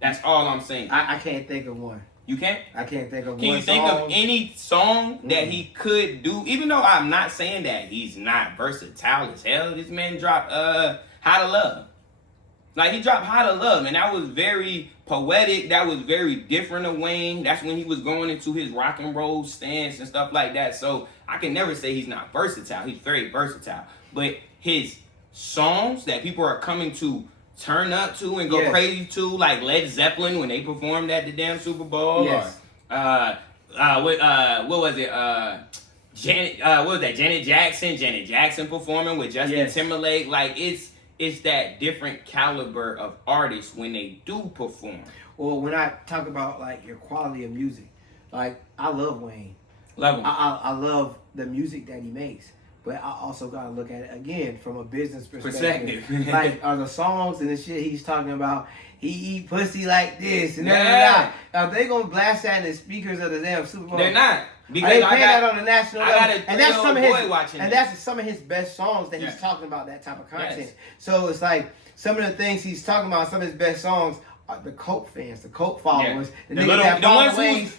That's all I'm saying. I can't think of one. You can't? I can't think of one. Can you think of any song that he could do? Even though I'm not saying that he's not versatile as hell, this man dropped How to Love. Like, he dropped How to Love, and that was very poetic. That was very different of Wayne. That's when he was going into his rock and roll stance and stuff like that. So I can never say he's not versatile. He's very versatile. But his songs that people are coming to turn up to and go crazy to, like Led Zeppelin when they performed at the damn Super Bowl. Yes. Or what was it? What was that? Janet Jackson performing with Justin Timberlake. Like it's that different caliber of artists when they do perform. Well, when I talk about like your quality of music, like I love Wayne. Love him. I love the music that he makes. But I also gotta look at it again from a business perspective. Like, are the songs and the shit he's talking about, he eat pussy like this and that. Now they gonna blast that in the speakers of the damn Super Bowl. They're not. Because they play that on the national level. And that's some of his best songs that he's talking about that type of content. Yes. So it's like some of the things he's talking about, some of his best songs, the cult fans, the cult followers, the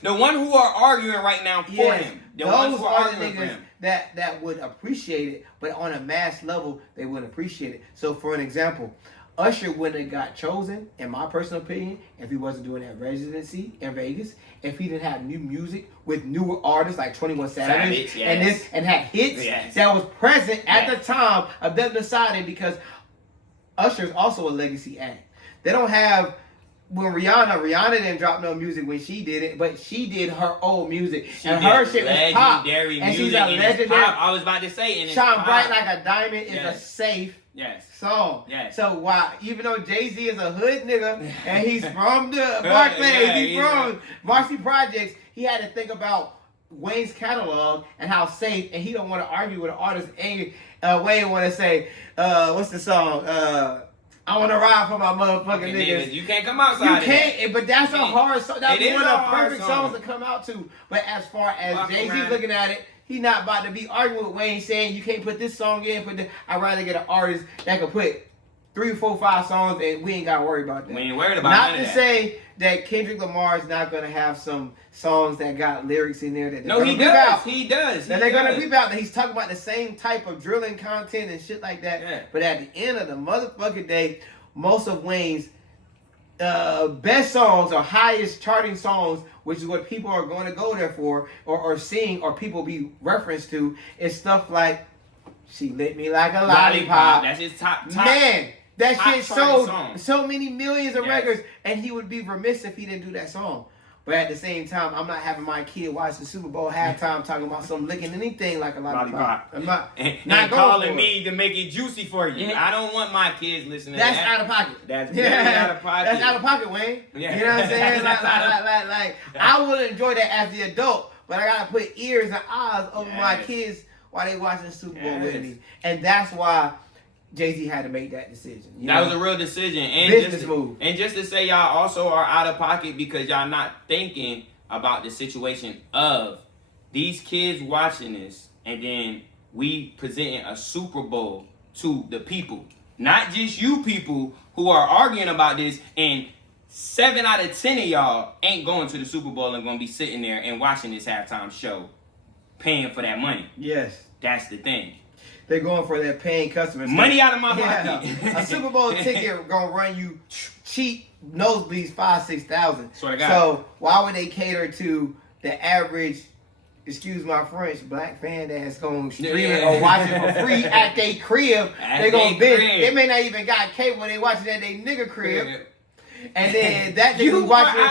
one who are arguing right now for him. The ones who are arguing for him. That would appreciate it, but on a mass level, they wouldn't appreciate it. So, for an example, Usher wouldn't have got chosen, in my personal opinion, if he wasn't doing that residency in Vegas. If he didn't have new music with newer artists like 21 Savage and had hits that was present at the time of them deciding, because Usher's also a legacy act. They don't have, when Rihanna didn't drop no music when she did it, but she did her old music. And her shit was pop. And she's a legendary. I was about to say, and Shine Bright Like a Diamond is a safe song. Yes. So why, even though Jay-Z is a hood nigga and he's from the Barclays, he's from Marcy Projects, he had to think about Wayne's catalog and how safe, and he don't want to argue with an artist. And Wayne want to say, what's the song? I want to ride for my motherfucking niggas. You can't come outside. You can't, but that's a hard song. That's one of the perfect song songs to come out to. But as far as Jay-Z looking at it, he not about to be arguing with Wayne saying you can't put this song in. I'd rather get an artist that could put 3, 4, 5 songs, and we ain't got to worry about that. We ain't worried about Not none to of say that Kendrick Lamar is not going to have some songs that got lyrics in there that no, he does. He does. That they're going to beep out. That he's talking about the same type of drilling content and shit like that. Yeah. But at the end of the motherfucking day, most of Wayne's best songs or highest charting songs, which is what people are going to go there for or sing or people be referenced to, is stuff like She Lit Me Like a Lollipop. That's his top. Man, that top shit sold song. so many millions of records, and he would be remiss if he didn't do that song. But at the same time, I'm not having my kid watch the Super Bowl halftime talking about some licking anything like a lollipop. I'm not and calling me to make it juicy for you. I don't want my kids listening to that. That's out of pocket. That's very out of pocket. That's out of pocket, Wayne. Yeah. You know what I'm saying? like, I will enjoy that as the adult, but I gotta put ears and eyes over my kids while they watching the Super Bowl with me. And that's why Jay-Z had to make that decision. That was a real decision. And business move. And just to say, y'all also are out of pocket because y'all not thinking about the situation of these kids watching this, and then we presenting a Super Bowl to the people. Not just you people who are arguing about this, and 7 out of 10 of y'all ain't going to the Super Bowl and going to be sitting there and watching this halftime show, paying for that money. Yes. That's the thing. They're going for their paying customers. Money out of my pocket. A Super Bowl ticket gonna run you cheap nosebleeds $5,000-$6,000. Swear to God. So why would they cater to the average, excuse my French, black fan that's gonna stream it or watch it for free at their crib? They gonna binge. They may not even got cable. They watching at their nigga crib. And then that nigga watching it.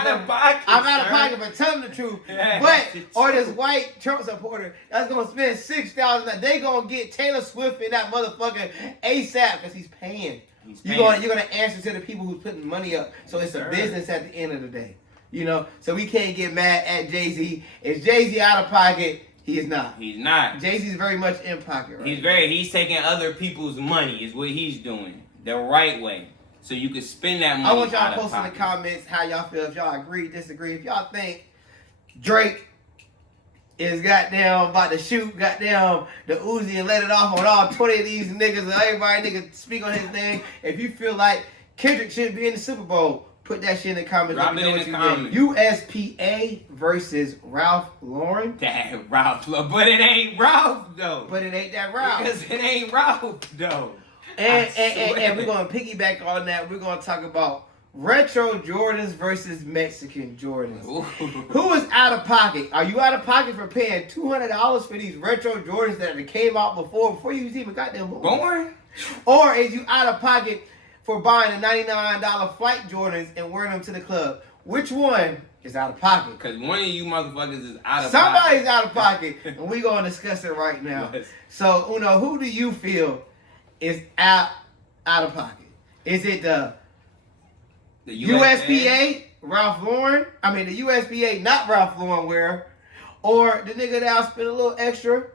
I'm out of pocket for telling the truth. But or this white Trump supporter that's gonna spend $6,000. They gonna get Taylor Swift in that motherfucker ASAP because he's paying. You're gonna answer to the people who's putting money up. So it's a business at the end of the day. You know, so we can't get mad at Jay-Z. Is Jay-Z out of pocket? He is not. He's not. Jay-Z's very much in pocket, right? He's taking other people's money is what he's doing. The right way. So you can spend that money. I want y'all to post in the comments how y'all feel. If y'all agree, disagree. If y'all think Drake is goddamn about to shoot goddamn the Uzi and let it off on all 20 of these niggas and everybody nigga speak on his name. If you feel like Kendrick shouldn't be in the Super Bowl, put that shit in the comments. Drop it in the comments. USPA versus Ralph Lauren. That Ralph, but it ain't Ralph though. But it ain't that Ralph. Because it ain't Ralph though. And we're going to piggyback on that. We're going to talk about retro Jordans versus Mexican Jordans. Ooh. Who is out of pocket? Are you out of pocket for paying $200 for these retro Jordans that came out before you even got them born? Or is you out of pocket for buying the $99 flight Jordans and wearing them to the club? Which one is out of pocket? Because one of you motherfuckers is out of Somebody's pocket. out of pocket, and we're going to discuss it right now. Yes. So, Uno, who do you feel is out of pocket? Is it the USPA, Ralph Lauren? I mean, the USPA, not Ralph Lauren wearer, or the nigga that'll spend a little extra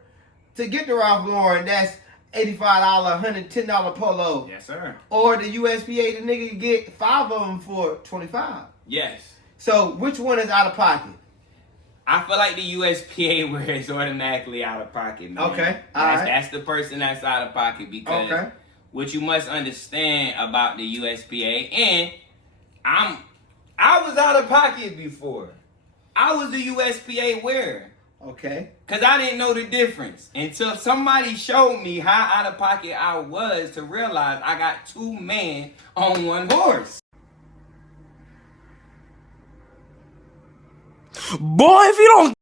to get the Ralph Lauren that's $85, $110 polo? Yes, sir. Or the USPA, the nigga can get 5 of them for $25. Yes. So, which one is out of pocket? I feel like the USPA wearer is automatically out of pocket, man. Okay, That's the person that's out of pocket because what you must understand about the USPA, and I was out of pocket before. I was a USPA wearer. Okay. Because I didn't know the difference until somebody showed me how out of pocket I was to realize I got 2 men on 1 horse. Boy, if you don't.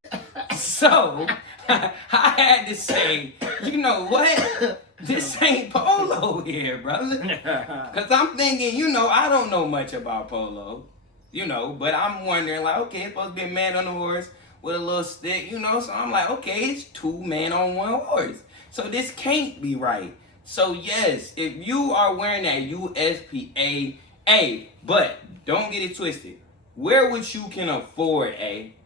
So, I had to say, you know what? This ain't polo here, brother. Because I'm thinking, I don't know much about polo, but I'm wondering, like, okay, it's supposed to be a man on a horse with a little stick, so I'm like, okay, it's 2 men on 1 horse. So this can't be right. So yes, if you are wearing that USPA, but don't get it twisted. Wear what you can afford,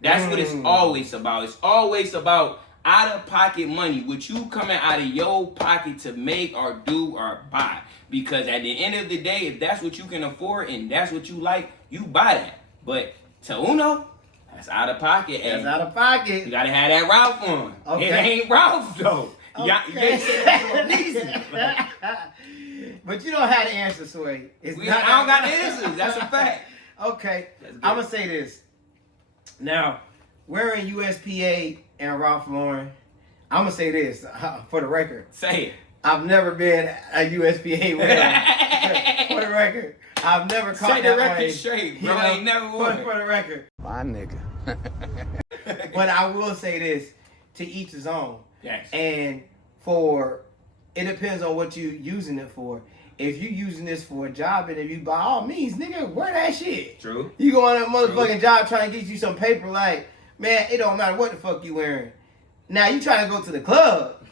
That's what it's always about. It's always about out-of-pocket money, what you coming out of your pocket to make or do or buy. Because at the end of the day, if that's what you can afford and that's what you like, you buy that. But to Uno, that's out of pocket. That's out of pocket. You gotta have that Ralph on. Okay. It ain't Ralph though. Okay. But you don't have the answer, Sway. I don't got the answers. That's a fact. Okay. I'm gonna say this. Now, wearing USPA and Ralph Lauren, I'm gonna say this for the record. Say it. I've never been a USPA wearer. For the record, I've never caught Say that the record way. straight, bro. I ain't never won. For the record. My nigga. But I will say this, to each his own. Yes. And it depends on what you using it for. If you using this for a job interview, by all means, nigga, wear that shit. True. You go on a motherfucking job trying to get you some paper, like, man, it don't matter what the fuck you wearing. Now you trying to go to the club,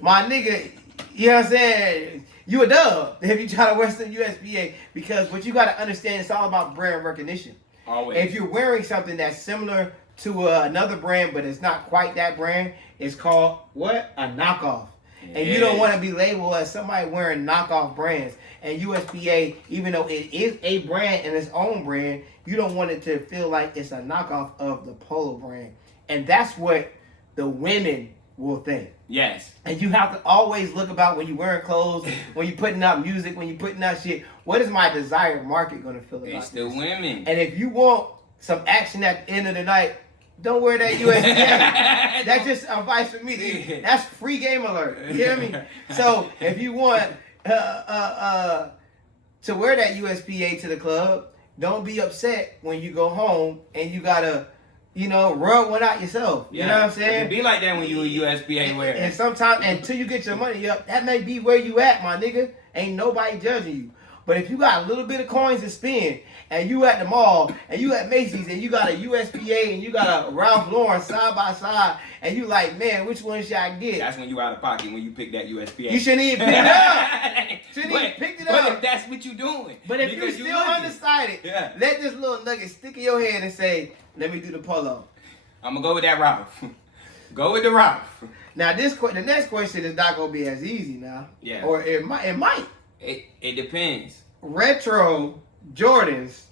my nigga, you know what I'm saying? You a dub if you try to wear some USPA, because what you got to understand, it's all about brand recognition. Always. If you're wearing something that's similar to another brand, but it's not quite that brand, it's called what? A knockoff. And you don't want to be labeled as somebody wearing knockoff brands. And USPA, even though it is a brand and its own brand, you don't want it to feel like it's a knockoff of the Polo brand. And that's what the women will think. Yes. And you have to always look about when you're wearing clothes, when you're putting out music, when you're putting out shit. What is my desired market going to feel about It's the women. And if you want some action at the end of the night, don't wear that USPA. That's just advice for me. That's free game alert. You hear me? So if you want to wear that USPA to the club, don't be upset when you go home and you gotta, rub one out yourself. You know what I'm saying? It be like that when you a USPA wearer. And sometimes, until you get your money up, that may be where you at, my nigga. Ain't nobody judging you. But if you got a little bit of coins to spend, and you at the mall, and you at Macy's, and you got a USPA, and you got a Ralph Lauren side by side, and you like, man, which one should I get? That's when you out of pocket, when you pick that USPA. You shouldn't even pick it up. Shouldn't even pick it up. But if that's what you doing. But if you're still undecided, let this little nugget stick in your head and say, let me do the Polo. I'm going to go with that Ralph. Go with the Ralph. Now, the next question is not going to be as easy now. Yeah. Or it might. It depends. Retro Jordans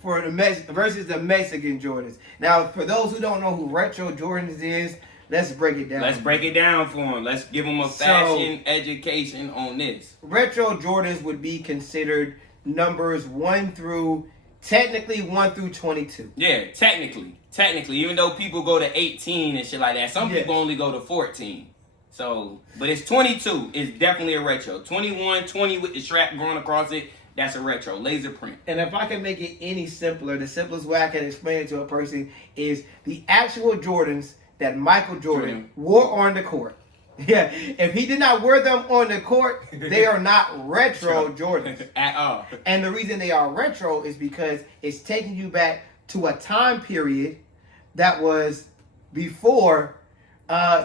for versus the Mexican Jordans. Now, for those who don't know who Retro Jordans is, let's break it down. Let's break it down for them. Let's give them a fashion education on this. Retro Jordans would be considered numbers 1 through 22. Yeah, technically, even though people go to 18 and shit like that, some people only go to 14. So, but it's 22. It's definitely a retro. 21, 20 with the strap going across it. That's a retro laser print. And if I can make it any simpler, the simplest way I can explain it to a person is the actual Jordans that Michael Jordan wore on the court. Yeah, if he did not wear them on the court, they are not retro Jordans at all. And the reason they are retro is because it's taking you back to a time period that was before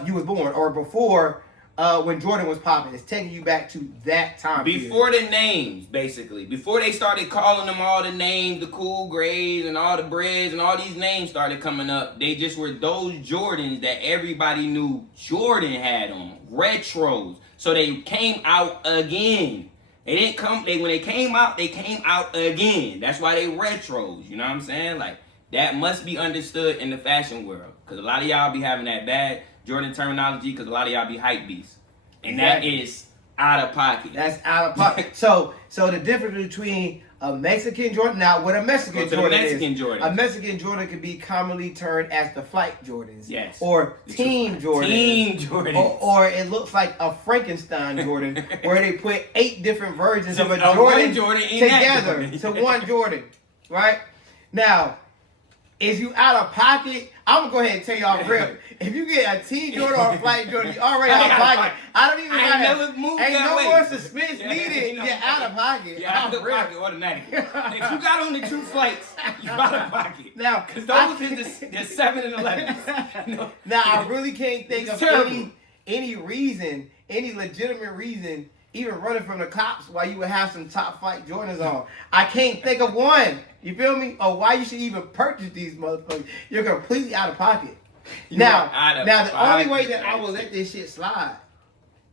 you was born, or before when Jordan was popping. It's taking you back to that time before period. The names, basically. Before they started calling them all the names, the Cool Grays and all the Breads and all these names started coming up. They just were those Jordans that everybody knew Jordan had on. Retros. So they came out again. They didn't come, when they came out again. That's why they retros. You know what I'm saying? Like, that must be understood in the fashion world. Because a lot of y'all be having that bad Jordan terminology, because a lot of y'all be hype beasts. And that is out of pocket. That's out of pocket. So the difference between A Mexican Jordan. Now, what a Mexican Jordan Mexican is, Jordan. a Mexican Jordan could be commonly termed as the flight Jordans. Yes. Or team Jordans. Team Jordans. Or it looks like a Frankenstein Jordan, where they put 8 different versions of a Just Jordan, one Jordan in that together Jordan. to one Jordan. Right? Now, is you out of pocket? I'm gonna go ahead and tell y'all real. If you get a Team Jordan or a Flight Jordan, you already out of pocket. I don't even never moved ain't that no way. more suspense Yeah, needed. ain't no You're out of pocket. You're out of real. pocket automatically. If you got on the true flights, you're out of pocket. Now, because those is the 7 and 11s. No. Now I really can't think It's of terrible. any reason, any legitimate reason, even running from the cops while you would have some top flight Jordans on. I can't think of one. You feel me? Or why you should even purchase these motherfuckers. You're completely out of pocket. Now the only way that I will let this shit slide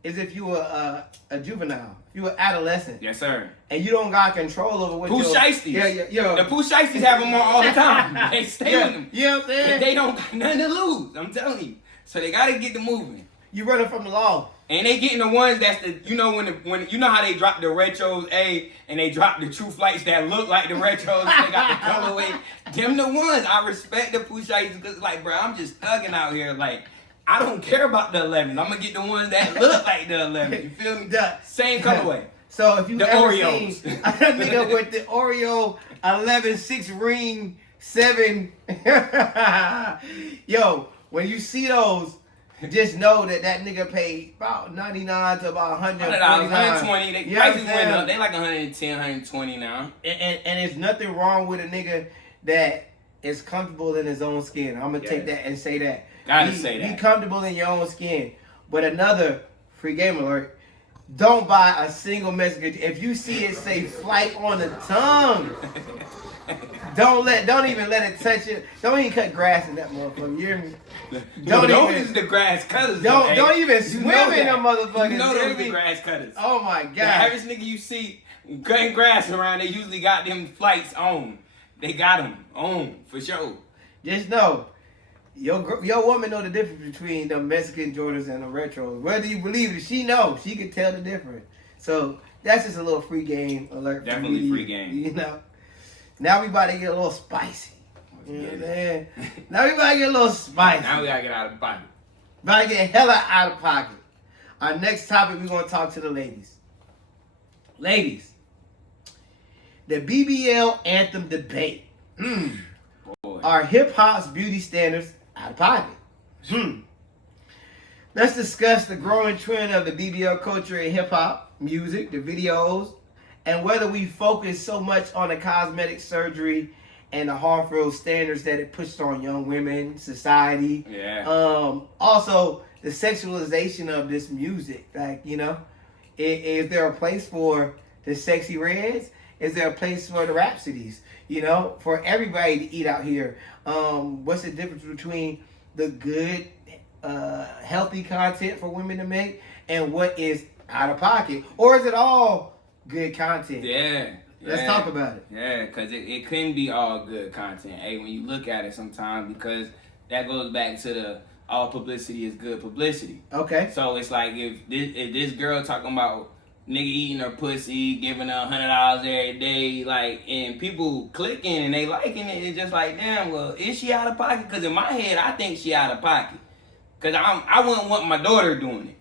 is if you were a juvenile, if you were adolescent. Yes, sir. And you don't got control over what Pooh Shiesties. Yeah. The Pooh Shiesties have them on all the time. They stay with them. You know what I'm saying? They don't got nothing to lose. I'm telling you. So they gotta get the moving. You running from the law. And they getting the ones that's the when you know how they drop the retros and they drop the true flights that look like the retros. They got the colorway. Them the ones. I respect the Pooh Shiesties because like, bro, I'm just thugging out here. Like, I don't care about the 11s. I'm gonna get the ones that look like the 11s. You feel me? Same colorway. So if you The ever Oreos. seen a nigga with the Oreo 11 6 ring 7, yo, when you see those, just know that nigga paid about 99 to about 149. 120. They You know what prices I'm went up. saying? They like 110, 120 now. And there's nothing wrong with a nigga that is comfortable in his own skin. I'm gonna take that and say that. Gotta say that. Be comfortable in your own skin. But another free game alert. Don't buy a single Mexican. If you see it say flight on the tongue, don't even let it touch it. Don't even cut grass in that motherfucker. You hear me? Those is the grass cutters. Don't even You swim know in them that. motherfuckers. You know hear those me? the grass cutters. Oh my god. The average nigga you see cutting grass around, they usually got them flights on. They got them on for sure. Just know, your woman know the difference between the Mexican Jordans and the retros. Whether you believe it, she knows. She can tell the difference. So that's just a little free game alert. Definitely for me, free game. You know. Now we about to get a little spicy. You know what I'm saying? Now we about to get a little spicy. Now we gotta get out of pocket. About to get hella out of pocket. Our next topic, we're gonna talk to the ladies. Ladies, the BBL anthem debate. Boy. Are hip hop's beauty standards out of pocket? Let's discuss the growing trend of the BBL culture in hip hop music, the videos, and whether we focus so much on the cosmetic surgery and the harmful standards that it pushes on young women, society. Yeah. Also, the sexualization of this music. Like, you know, is there a place for the sexy reds? Is there a place for the rhapsodies? You know, for everybody to eat out here. What's the difference between the good, healthy content for women to make and what is out of pocket? Or is it all good content? Yeah. Let's talk about it. Yeah, because it couldn't be all good content. Hey, when you look at it sometimes, because that goes back to the all publicity is good publicity. Okay. So it's like if this girl talking about nigga eating her pussy, giving her $100 every day, like, and people clicking and they liking it, it's just like, damn, well, is she out of pocket? Because in my head, I think she out of pocket. Because I wouldn't want my daughter doing it.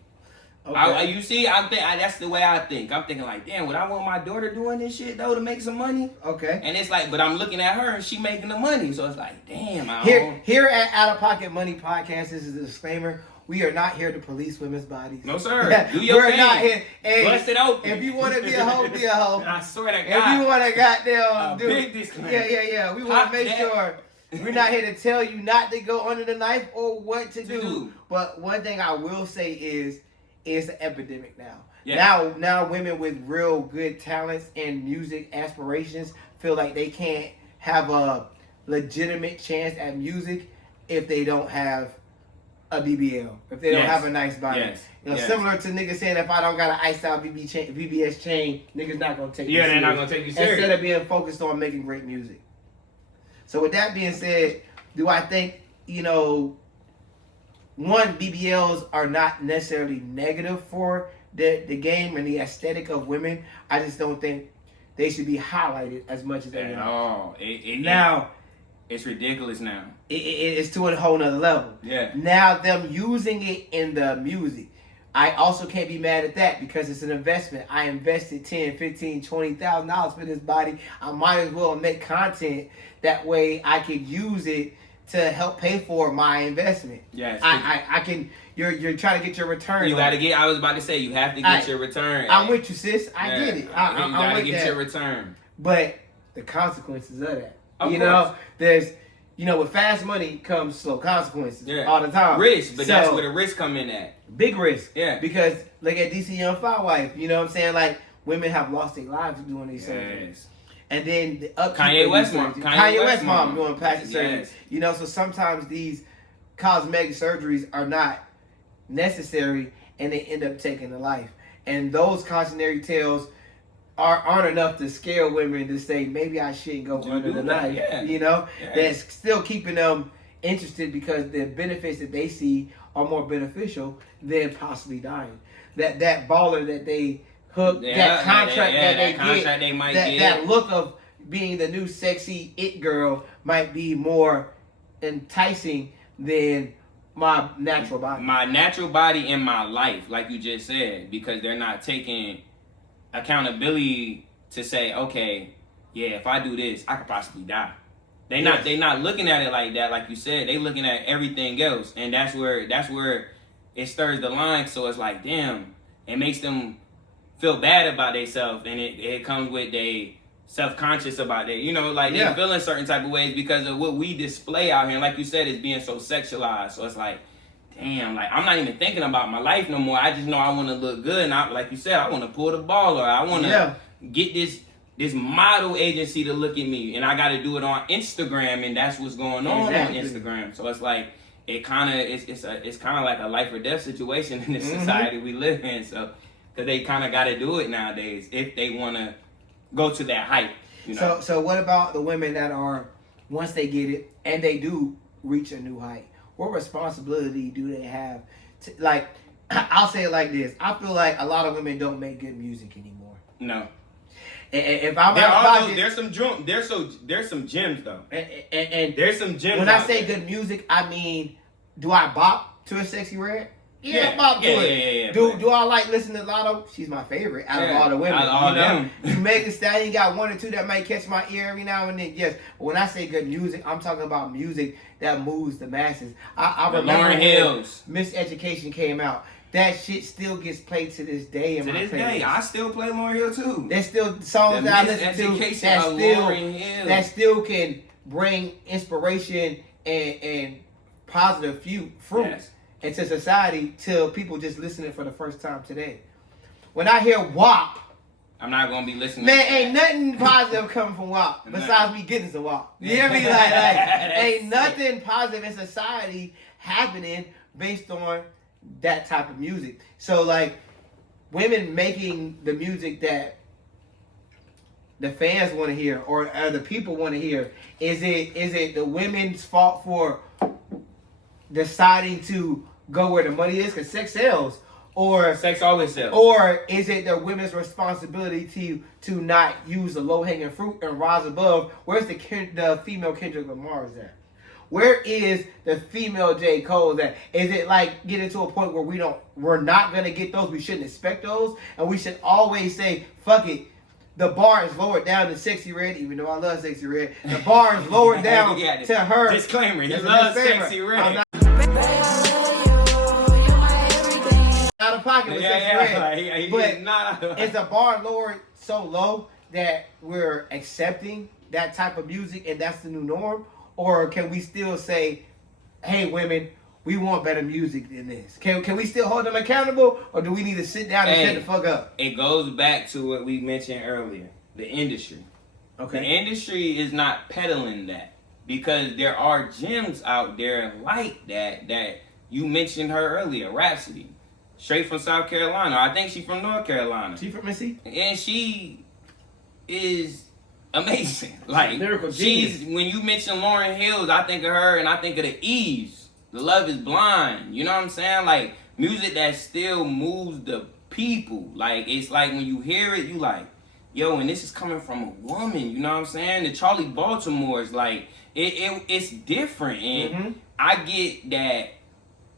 Okay. You see, that's the way I think. I'm thinking like, damn, would I want my daughter doing this shit though to make some money? Okay. And it's like, but I'm looking at her and she making the money, so it's like, damn. Here at Out of Pocket Money Podcast, this is a disclaimer. We are not here to police women's bodies. No, sir. Do your We're thing. not here. Hey, Bust it open. If you want to be a hoe, be a hoe. I swear to If God. you want to goddamn do big disclaimer. Yeah. We want Pop to make that. sure we're not here to tell you not to go under the knife or what to do. But one thing I will say is it's an epidemic now. Yeah. Now women with real good talents and music aspirations feel like they can't have a legitimate chance at music if they don't have a BBL, if they don't have a nice body. Yes. You know, similar to niggas saying if I don't got an iced out BBS chain, niggas not gonna take you serious. They're not gonna take you serious. Instead of being focused on making great music. So with that being said, do I think, you know, one, BBLs are not necessarily negative for the game and the aesthetic of women. I just don't think they should be highlighted as much as they At are. all. Now, it's ridiculous now. it's to a whole nother level. Yeah. Now, them using it in the music, I also can't be mad at that because it's an investment. I invested $10, $15, $20,000 for this body. I might as well make content that way I could use it to help pay for my investment. Yes. I can. You're trying to get your return. You got to get. I was about to say you have to get your return. I'm with you, sis. I get it. You I'm got to with get that. your return. But the consequences of that. Of you course. know, there's. With fast money comes slow consequences all the time. Risk, but that's where the risk come in at. Big risk. Yeah. Because look at DC Young Fire Wife. You know what I'm saying? Like, women have lost their lives doing these surgeries. And then the upkeep Kanye West mom. Kanye West mom doing plastic surgery. Yes. You know, so sometimes these cosmetic surgeries are not necessary and they end up taking a life. And those cautionary tales aren't enough to scare women to say maybe I shouldn't go under the knife. Yeah. You know, that's still keeping them interested because the benefits that they see are more beneficial than possibly dying. That baller that they hook, that contract that they get, that look of being the new sexy it girl might be more enticing than my natural body. My natural body and my life, like you just said, because they're not taking accountability to say, okay, yeah, if I do this, I could possibly die. They not looking at it like that, like you said. They looking at everything else, and that's where it stirs the line. So it's like, damn, it makes them feel bad about themselves, and it comes with they self-conscious about it. You know, like they feeling certain type of ways because of what we display out here. And like you said, it's being so sexualized. So it's like, damn, like I'm not even thinking about my life no more. I just know I want to look good, and like you said, I want to pull the ball, or I want to get this model agency to look at me, and I got to do it on Instagram, and that's what's going on Instagram. So it's like it's kind of like a life or death situation in this society we live in. So because they kind of got to do it nowadays if they want to go to that height. You know? So what about the women that are once they get it and they do reach a new height? What responsibility do they have? Like, I'll say it like this: I feel like a lot of women don't make good music anymore. No. And if I'm there's some gems though. And there's some gems. When I say good music, I mean, do I bop to a Sexy Red? Yeah, bop to it. Do I like listening to Lotto? She's my favorite out of all the women. You Meg Thee Stallion got one or two that might catch my ear every now and then. Yes, but when I say good music, I'm talking about music that moves the masses. I remember Lauryn Hills, Miseducation came out. That shit still gets played to this day in my playlist. To this day, I still play Lauryn Hill too. There's still songs that I listen to that still can bring inspiration and positive fruit into society till people just listening for the first time today. When I hear WAP, I'm not gonna be listening. Man, ain't nothing positive coming from WAP besides me getting some WAP. You hear me? Like ain't nothing positive in society happening based on that type of music. So like women making the music that the fans want to hear or the people want to hear, is it the women's fault for deciding to go where the money is because sex sells, or sex always sells, or is it the women's responsibility to not use the low hanging fruit and rise above? Where's the female Kendrick Lamar's at? Where is the female J. Cole at? Is it like getting to a point where we're not gonna get those? We shouldn't expect those, and we should always say, "Fuck it." The bar is lowered down to Sexy Red, even though I love Sexy Red. The bar is lowered down to her. Disclaimer: he loves Sexy Red. Out of pocket with Sexy Red, but is the bar lowered so low that we're accepting that type of music and that's the new norm? Or can we still say, hey, women, we want better music than this? Can we still hold them accountable? Or do we need to sit down and shut the fuck up? It goes back to what we mentioned earlier. The industry. Okay. The industry is not peddling that. Because there are gems out there like that you mentioned her earlier. Rhapsody. Straight from South Carolina. I think she's from North Carolina. She from Missy? And she is amazing. Like, she's, when you mention Lauryn Hills, I think of her and I think of the Eves. The Love is Blind. You know what I'm saying? Like, music that still moves the people. Like, it's like when you hear it, you like, yo, and this is coming from a woman, you know what I'm saying? The Charlie Baltimore's like, it's different. And I get that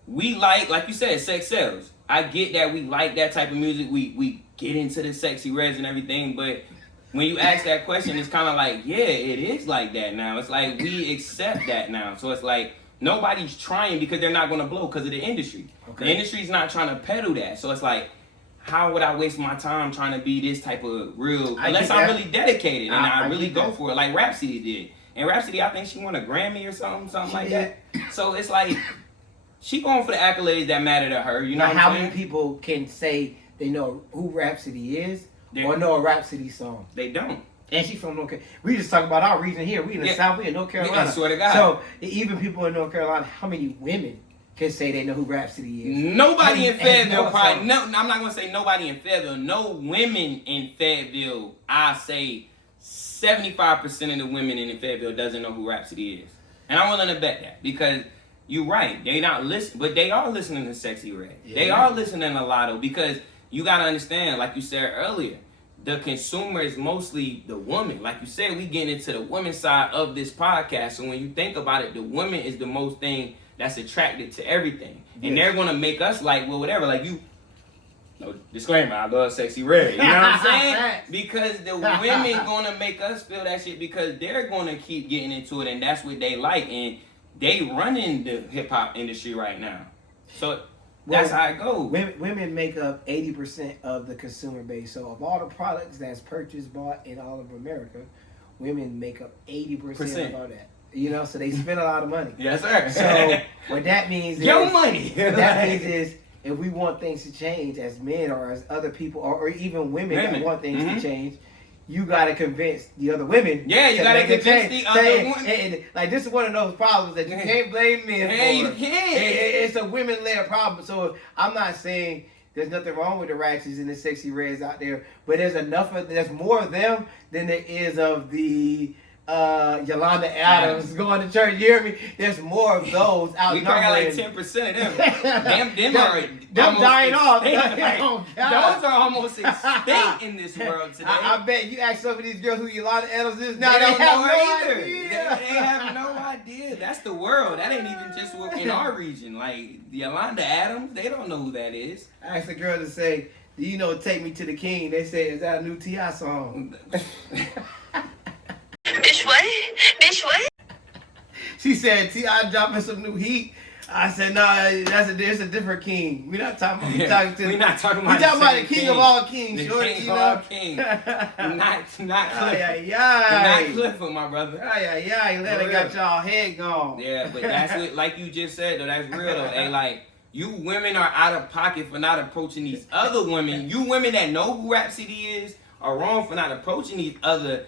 we like you said, sex sells. I get that we like that type of music. We get into the sexy reds and everything, but when you ask that question, it's kind of like, yeah, it is like that now. It's like we accept that now. So it's like nobody's trying because they're not going to blow because of the industry. Okay. The industry's not trying to peddle that. So it's like, how would I waste my time trying to be this type of real, unless I'm really dedicated and I really go for it, like Rhapsody did. And Rhapsody, I think she won a Grammy or something like that. So it's like, she going for the accolades that matter to her, you know what I'm saying? How many people can say they know who Rhapsody is or know a Rhapsody song? They don't. And she's from North Carolina. We just talk about our region here. We in the South, we in North Carolina. I swear to God. So even people in North Carolina, how many women can say they know who Rhapsody is? Nobody in Fayetteville probably. No, I'm not gonna say nobody in Fayetteville. No women in Fayetteville. I say 75% of the women in Fayetteville doesn't know who Rhapsody is, and I'm willing to bet that because you're right. They not listen, but they are listening to Sexy Red. Yeah. They are listening to Lotto because you gotta understand, like you said earlier, the consumer is mostly the woman. Like you said, we getting into the woman side of this podcast. So when you think about it, the woman is the most thing that's attracted to everything. And they're going to make us like, well, whatever. Like you, no disclaimer, I love Sexy Red. You know what I'm saying? Because the women going to make us feel that shit because they're going to keep getting into it. And that's what they like. And they running the hip-hop industry right now. So that's how it goes. Women make up 80% of the consumer base. So of all the products that's purchased, bought in all of America, women make up 80% of all that. You know, so they spend a lot of money. Yes, sir. So what that means is your money. That means is if we want things to change as men or as other people or even women that want things to change, you gotta convince the other women. Yeah, you gotta convince the other women. And like this is one of those problems that you can't blame men for. You can't. It's a women-led problem. So I'm not saying there's nothing wrong with the Ratchets and the Sexy Reds out there, but there's more of them than there is of the Yolanda Adams going to church. You hear me? There's more of those out there. We probably got like 10% of them. them dying off. Those are almost extinct in this world today. I bet you ask some of these girls who Yolanda Adams is now. They don't have know no either. idea. They have no idea. That's the world. That ain't even just in our region. Like Yolanda Adams, they don't know who that is. I asked a girl to say, "Do you know Take Me to the King?" They said, "Is that a new T.I. song?" Bitch what? Bitch what? She said T.I. dropping some new heat. I said, nah, it's a different king. We're not talking about we're not talking about the king of all kings. The shorty, king of all kings. Not Clifford. Not Clifford, my brother. Let it got y'all head gone. Yeah, but that's what, like you just said, though, that's real, though. Hey, like, you women are out of pocket for not approaching these other women. You women that know who Rhapsody is are wrong for not approaching these other,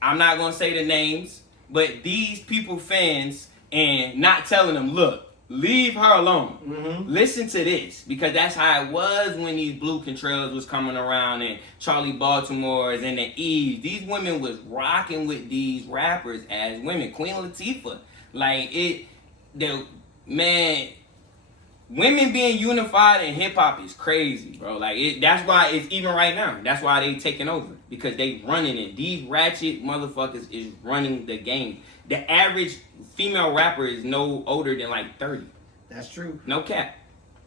I'm not going to say the names, but these people fans and not telling them, look, leave her alone. Mm-hmm. Listen to this, because that's how it was when these Blue Contrails was coming around and Charlie Baltimore's and the Eves. These women was rocking with these rappers as women. Queen Latifah. Like, women being unified in hip hop is crazy, bro. Like that's why it's even right now. That's why they taking over, because they running it. These ratchet motherfuckers is running the game. The average female rapper is no older than like 30. That's true. No cap.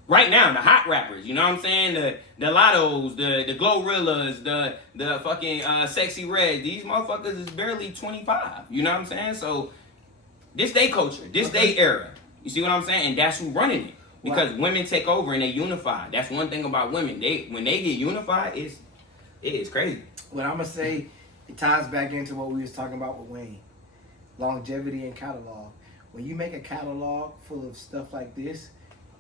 Right now, the hot rappers, you know what I'm saying? The Lottos, the Glorrillas, the fucking Sexy Reds. These motherfuckers is barely 25. You know what I'm saying? So this they culture. This they era. You see what I'm saying? And that's who running it. Because women take over and they unify. That's one thing about women. When they get unified, it is crazy. What I'm gonna say, it ties back into what we was talking about with Wayne. Longevity and catalog. When you make a catalog full of stuff like this,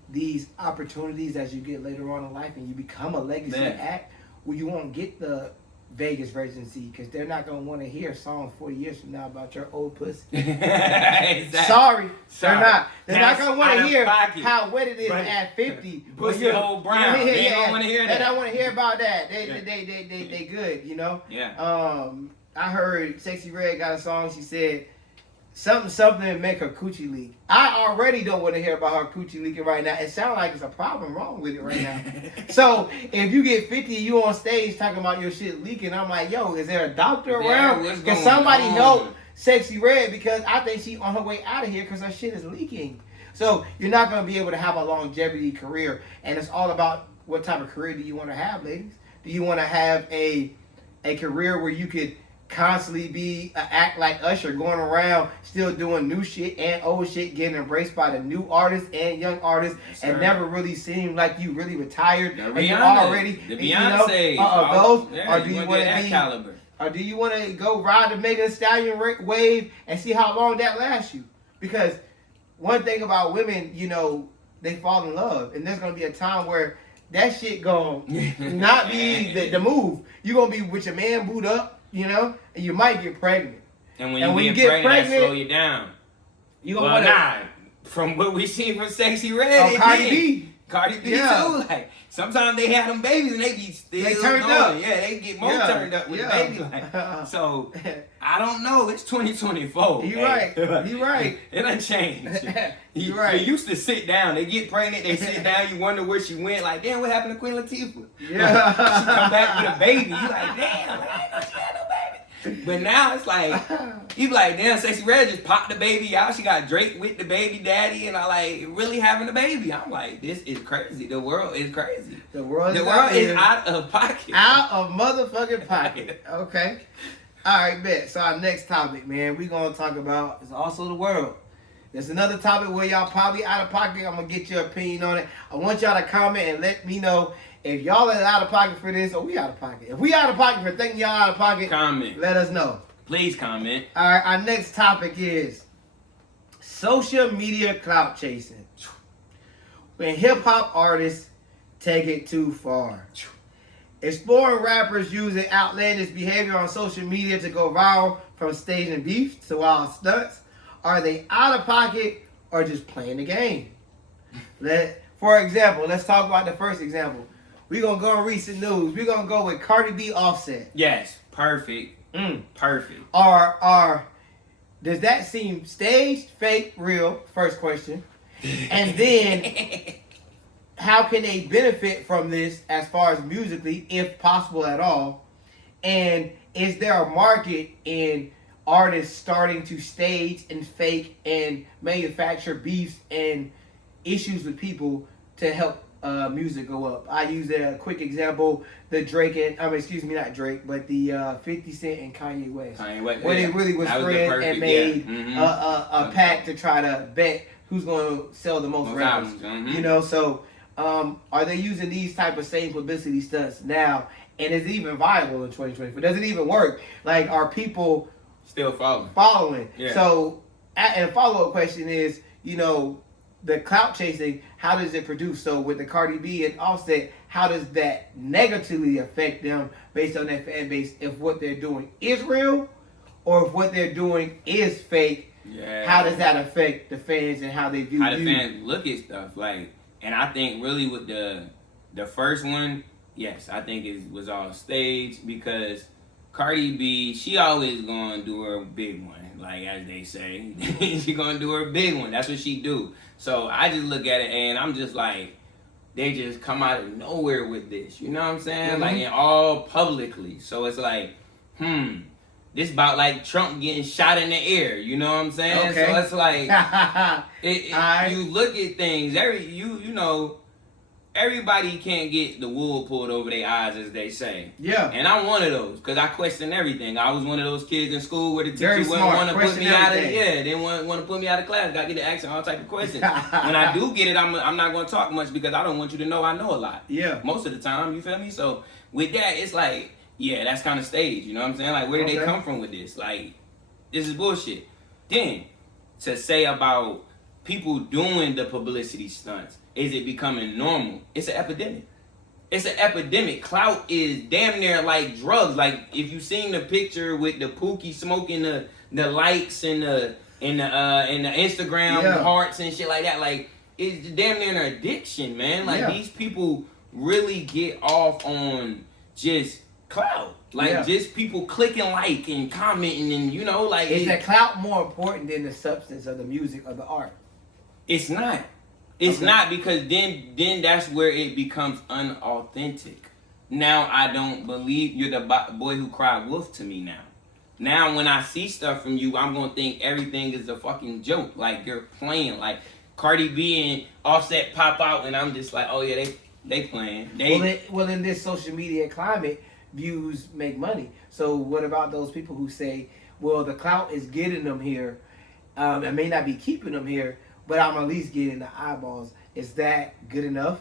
these opportunities as you get later on in life and you become a legacy act, well, you won't get the Vegas residency, because they're not going to want to hear songs 40 years from now about your old pussy. Exactly. Sorry. They're not. They're That's not going to want to hear pocket. how wet it is at 50. Pussy hole brown. They don't want to hear that. They don't want to hear about that. They good, you know? Yeah. I heard Sexy Red got a song. She said, something to make her coochie leak. I already don't want to hear about her coochie leaking right now. It sounds like there's a problem wrong with it right now. So if you get 50 and you on stage talking about your shit leaking, I'm like, yo, is there a doctor around? Can somebody help Sexy Red? Because I think she's on her way out of here because her shit is leaking. So you're not going to be able to have a longevity career. And it's all about what type of career do you want to have, ladies? Do you want to have a career where you could constantly act like Usher, going around still doing new shit and old shit, getting embraced by the new artists and young artists, and never really seem like you really retired and you already Beyonce, or do you want to be caliber? Or do you want to go ride the Megan Thee Stallion wave and see how long that lasts you? Because one thing about women, you know, they fall in love, and there's gonna be a time where that shit gonna not be the move. You're gonna be with your man booed up, you know, and you might get pregnant. And when you get pregnant, that slow you down. You gonna from what we seen from Sexy Red, Cardi B too. Like sometimes they have them babies and they be still turned up. Yeah, they get more turned up with the baby. Like, so I don't know. It's 2024. You right. You right. It done changed. You right. They used to sit down. They get pregnant. They sit down. You wonder where she went. Like, damn, what happened to Queen Latifah? Yeah. She come back with a baby. You like, damn, I ain't know she had no baby. But now it's like, you be like, damn, Sexy Red just popped the baby out. She got Drake with the baby daddy, and I like really having a baby. I'm like, this is crazy. The world is crazy. The world is out of pocket. Out of motherfucking pocket. Okay. All right, bet. So our next topic, man, we're gonna talk about is also the world. There's another topic where y'all probably out of pocket. I'm gonna get your opinion on it. I want y'all to comment and let me know if y'all are out of pocket for this or we out of pocket. If we out of pocket for thinking y'all out of pocket, comment. Let us know. Please comment. All right, our next topic is social media clout chasing. When hip hop artists take it too far. Exploring rappers using outlandish behavior on social media to go viral, from staging beef to wild stunts. Are they out of pocket or just playing the game? For example, let's talk about the first example. We're going to go on recent news. We're going to go with Cardi B Offset. Yes, perfect. Perfect. Does that seem staged, fake, real? First question. And then, how can they benefit from this as far as musically, if possible at all? And is there a market in artists starting to stage and fake and manufacture beefs and issues with people to help music go up? I use a quick example, the Drake and, not Drake, but the 50 Cent and Kanye West. Where they really was friends and made a pact to try to bet who's going to sell the most records. You know, so are they using these type of same publicity stunts now? And is it even viable in 2024? Does it even work? Like, are people still following? Yeah. So, and a follow-up question is, you know, the clout chasing, how does it produce? So with the Cardi B and Offset, how does that negatively affect them based on their fan base if what they're doing is real or if what they're doing is fake? Yeah. How does that affect the fans and how they view how the fans look at stuff? Like, and I think really with the first one, yes, I think it was all staged because Cardi B, she always gonna do her big one, like as they say. She gonna do her big one. That's what she do. So I just look at it and I'm just like, they just come out of nowhere with this. You know what I'm saying? Mm-hmm. Like, and all publicly. So it's like, this about like Trump getting shot in the air. You know what I'm saying? Okay. So it's like, you look at things, you know, everybody can't get the wool pulled over their eyes, as they say. Yeah. And I'm one of those, because I question everything. I was one of those kids in school where the teacher wouldn't want to put me out of, didn't want to put me out of class. Got to get to asking all type of questions. When I do get it, I'm not going to talk much because I don't want you to know I know a lot. Yeah. Most of the time, you feel me? So with that, it's like, yeah, that's kind of staged. You know what I'm saying? Like, where did they come from with this? Like, this is bullshit. Then, to say about people doing the publicity stunts, is it becoming normal? It's an epidemic. It's an epidemic. Clout is damn near like drugs. Like, if you seen the picture with the Pookie smoking the likes and the Instagram hearts and shit like that, like, it's damn near an addiction, man. Like, these people really get off on just clout. Like just people clicking like and commenting and you know like. Is that clout more important than the substance of the music or the art? It's not. It's not because then that's where it becomes unauthentic. Now I don't believe you're the boy who cried wolf to me now. Now when I see stuff from you, I'm gonna think everything is a fucking joke. Like you're playing. Like Cardi B and Offset pop out, and I'm just like, oh yeah, they playing. Well, in this social media climate, views make money. So what about those people who say, well, the clout is getting them here, it may not be keeping them here, but I'm at least getting the eyeballs. Is that good enough?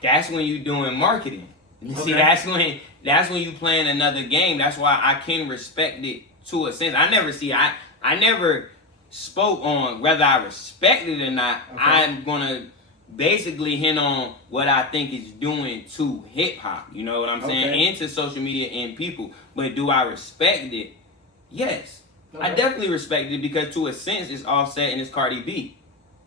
That's when you're doing marketing. You see, that's when you playing another game. That's why I can respect it to a sense. I never spoke on whether I respect it or not. I'm gonna basically hint on what I think it's doing to hip hop. You know what I'm saying? And to social media and people. But do I respect it? Yes. I definitely respect it because to a sense it's Offset and it's Cardi B.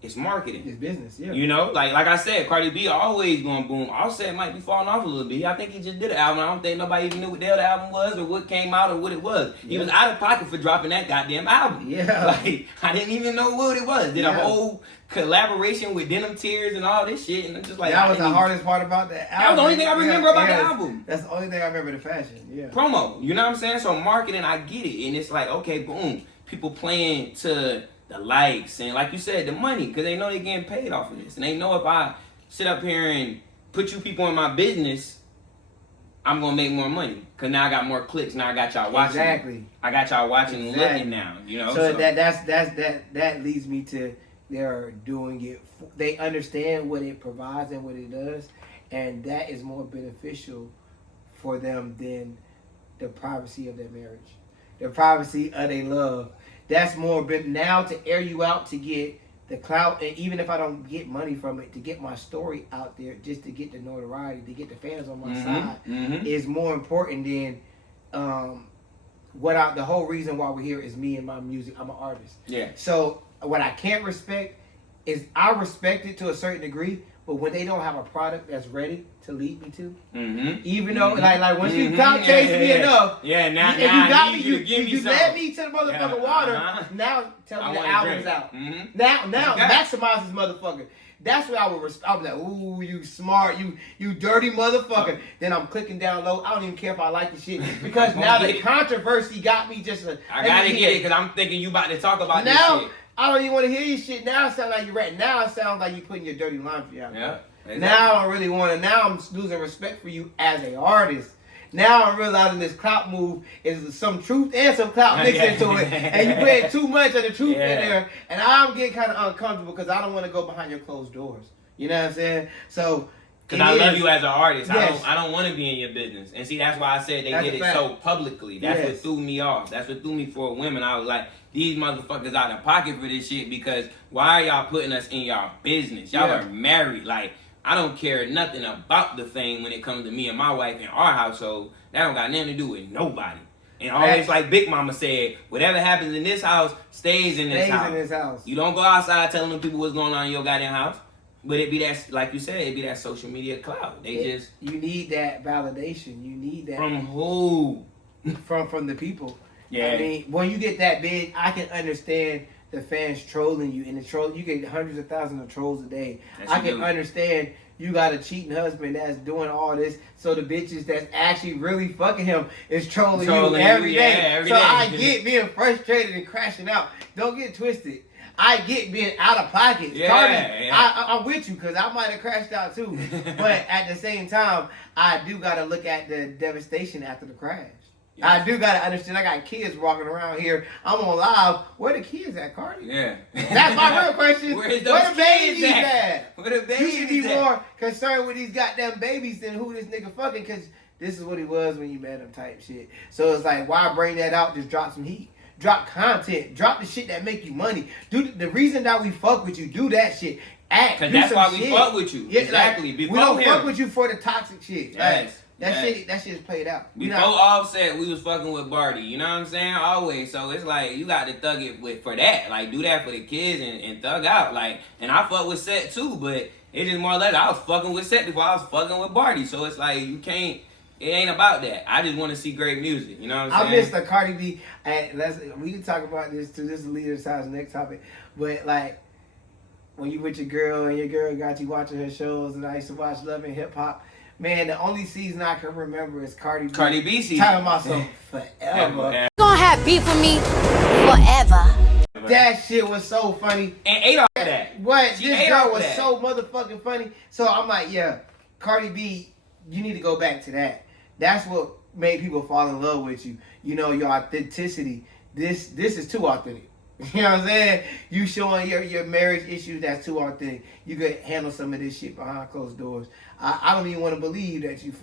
It's marketing. It's business, yeah. You know, like I said, Cardi B always going boom. Offset might be falling off a little bit. I think he just did an album. I don't think nobody even knew what the hell the album was or what came out or what it was. He was out of pocket for dropping that goddamn album. Yeah. Like, I didn't even know what it was. Did a whole collaboration with Denim Tears and all this shit. And I'm just like, that was the hardest part about the album. That was the only thing I remember about the album. That's the only thing I remember, the fashion. Yeah. Promo. You know what I'm saying? So marketing, I get it. And it's like, okay, boom. People playing to the likes and like you said, the money, because they know they're getting paid off of this. And they know if I sit up here and put you people in my business, I'm going to make more money. Because now I got more clicks. Now I got y'all watching. Exactly. I got y'all watching and looking now. You know? So that leads me to they're doing it. They understand what it provides and what it does. And that is more beneficial for them than the privacy of their marriage. The privacy of their love. That's more, but now to air you out to get the clout, and even if I don't get money from it, to get my story out there, just to get the notoriety, to get the fans on my side, is more important than the whole reason why we're here is me and my music. I'm an artist. Yeah. So what I can't respect is I respect it to a certain degree, but when they don't have a product that's ready to lead me to, even though like once you clout chase me enough, now if you got me, you led me to the motherfucking water. Now tell me the album's out. Now maximize this motherfucker. That's what I would. I'll be like, ooh, you smart, you dirty motherfucker. Then I'm clicking down low. I don't even care if I like the shit because now the controversy got me just. I gotta get it because I'm thinking you about to talk about this shit. I don't even want to hear your shit. Now it sounds like you're right. Now it sounds like you're putting your dirty laundry out. Yeah. Exactly. Now I don't really want to. Now I'm losing respect for you as an artist. Now I'm realizing this clout move is some truth and some clout mixed into it. And you putting too much of the truth in there. And I'm getting kind of uncomfortable because I don't want to go behind your closed doors. You know what I'm saying? So. Because I love you as an artist. Yes. I don't want to be in your business. And see, that's why I said they did it so publicly. That's what threw me off. That's what threw me for women. I was like, these motherfuckers out of pocket for this shit because why are y'all putting us in y'all business? Y'all are married. Like, I don't care nothing about the fame when it comes to me and my wife in our household. That don't got nothing to do with nobody. And always like Big Mama said, whatever happens in this house stays in this house. You don't go outside telling them people what's going on in your goddamn house. But it be that, like you said, it be that social media clout. You need that validation. You need that. From who? From the people. Yeah. I mean, when you get that big, I can understand the fans trolling you. And you get hundreds of thousands of trolls a day. I can understand you got a cheating husband that's doing all this. So the bitches that's actually really fucking him is trolling you every day. Every day. I get being frustrated and crashing out. Don't get twisted. I get being out of pocket. I'm with you because I might have crashed out too. But at the same time, I do got to look at the devastation after the crash. I do got to understand I got kids walking around here. I'm on live. Where the kids at, Cardi? Yeah. That's my real question. Where the babies at? Where the babies You should be more concerned with these goddamn babies than who this nigga fucking because this is what he was when you met him type shit. So it's like, why bring that out? Just drop some heat. Drop content. Drop the shit that make you money. Do the reason that we fuck with you. Do that shit. Act. Because that's why we fuck with you. Yeah, exactly. Like, we don't fuck with you for the toxic shit. That shit is played out. Before Offset, we was fucking with Barty. You know what I'm saying? Always. So it's like you got to thug it for that. Like do that for the kids and thug out. Like, and I fuck with Set too, but it's just more or less I was fucking with Set before I was fucking with Barty. So it's like you can't. It ain't about that. I just want to see great music. You know what I'm saying? I miss the Cardi B. And we can talk about this too. This is leader size next topic. But like when you with your girl and your girl got you watching her shows, and I used to watch Love and Hip Hop. Man, the only season I can remember is Cardi B. Cardi B season. Talking about some forever. You gonna have beef with me forever. That shit was so funny. And ate off of that. What? She This ate girl off of was that. so motherfucking funny. So I'm like, yeah, Cardi B, you need to go back to that. That's what made people fall in love with you. You know, your authenticity. This is too authentic. You know what I'm saying? You showing your marriage issues, that's too authentic. You could handle some of this shit behind closed doors. I don't even want to believe that you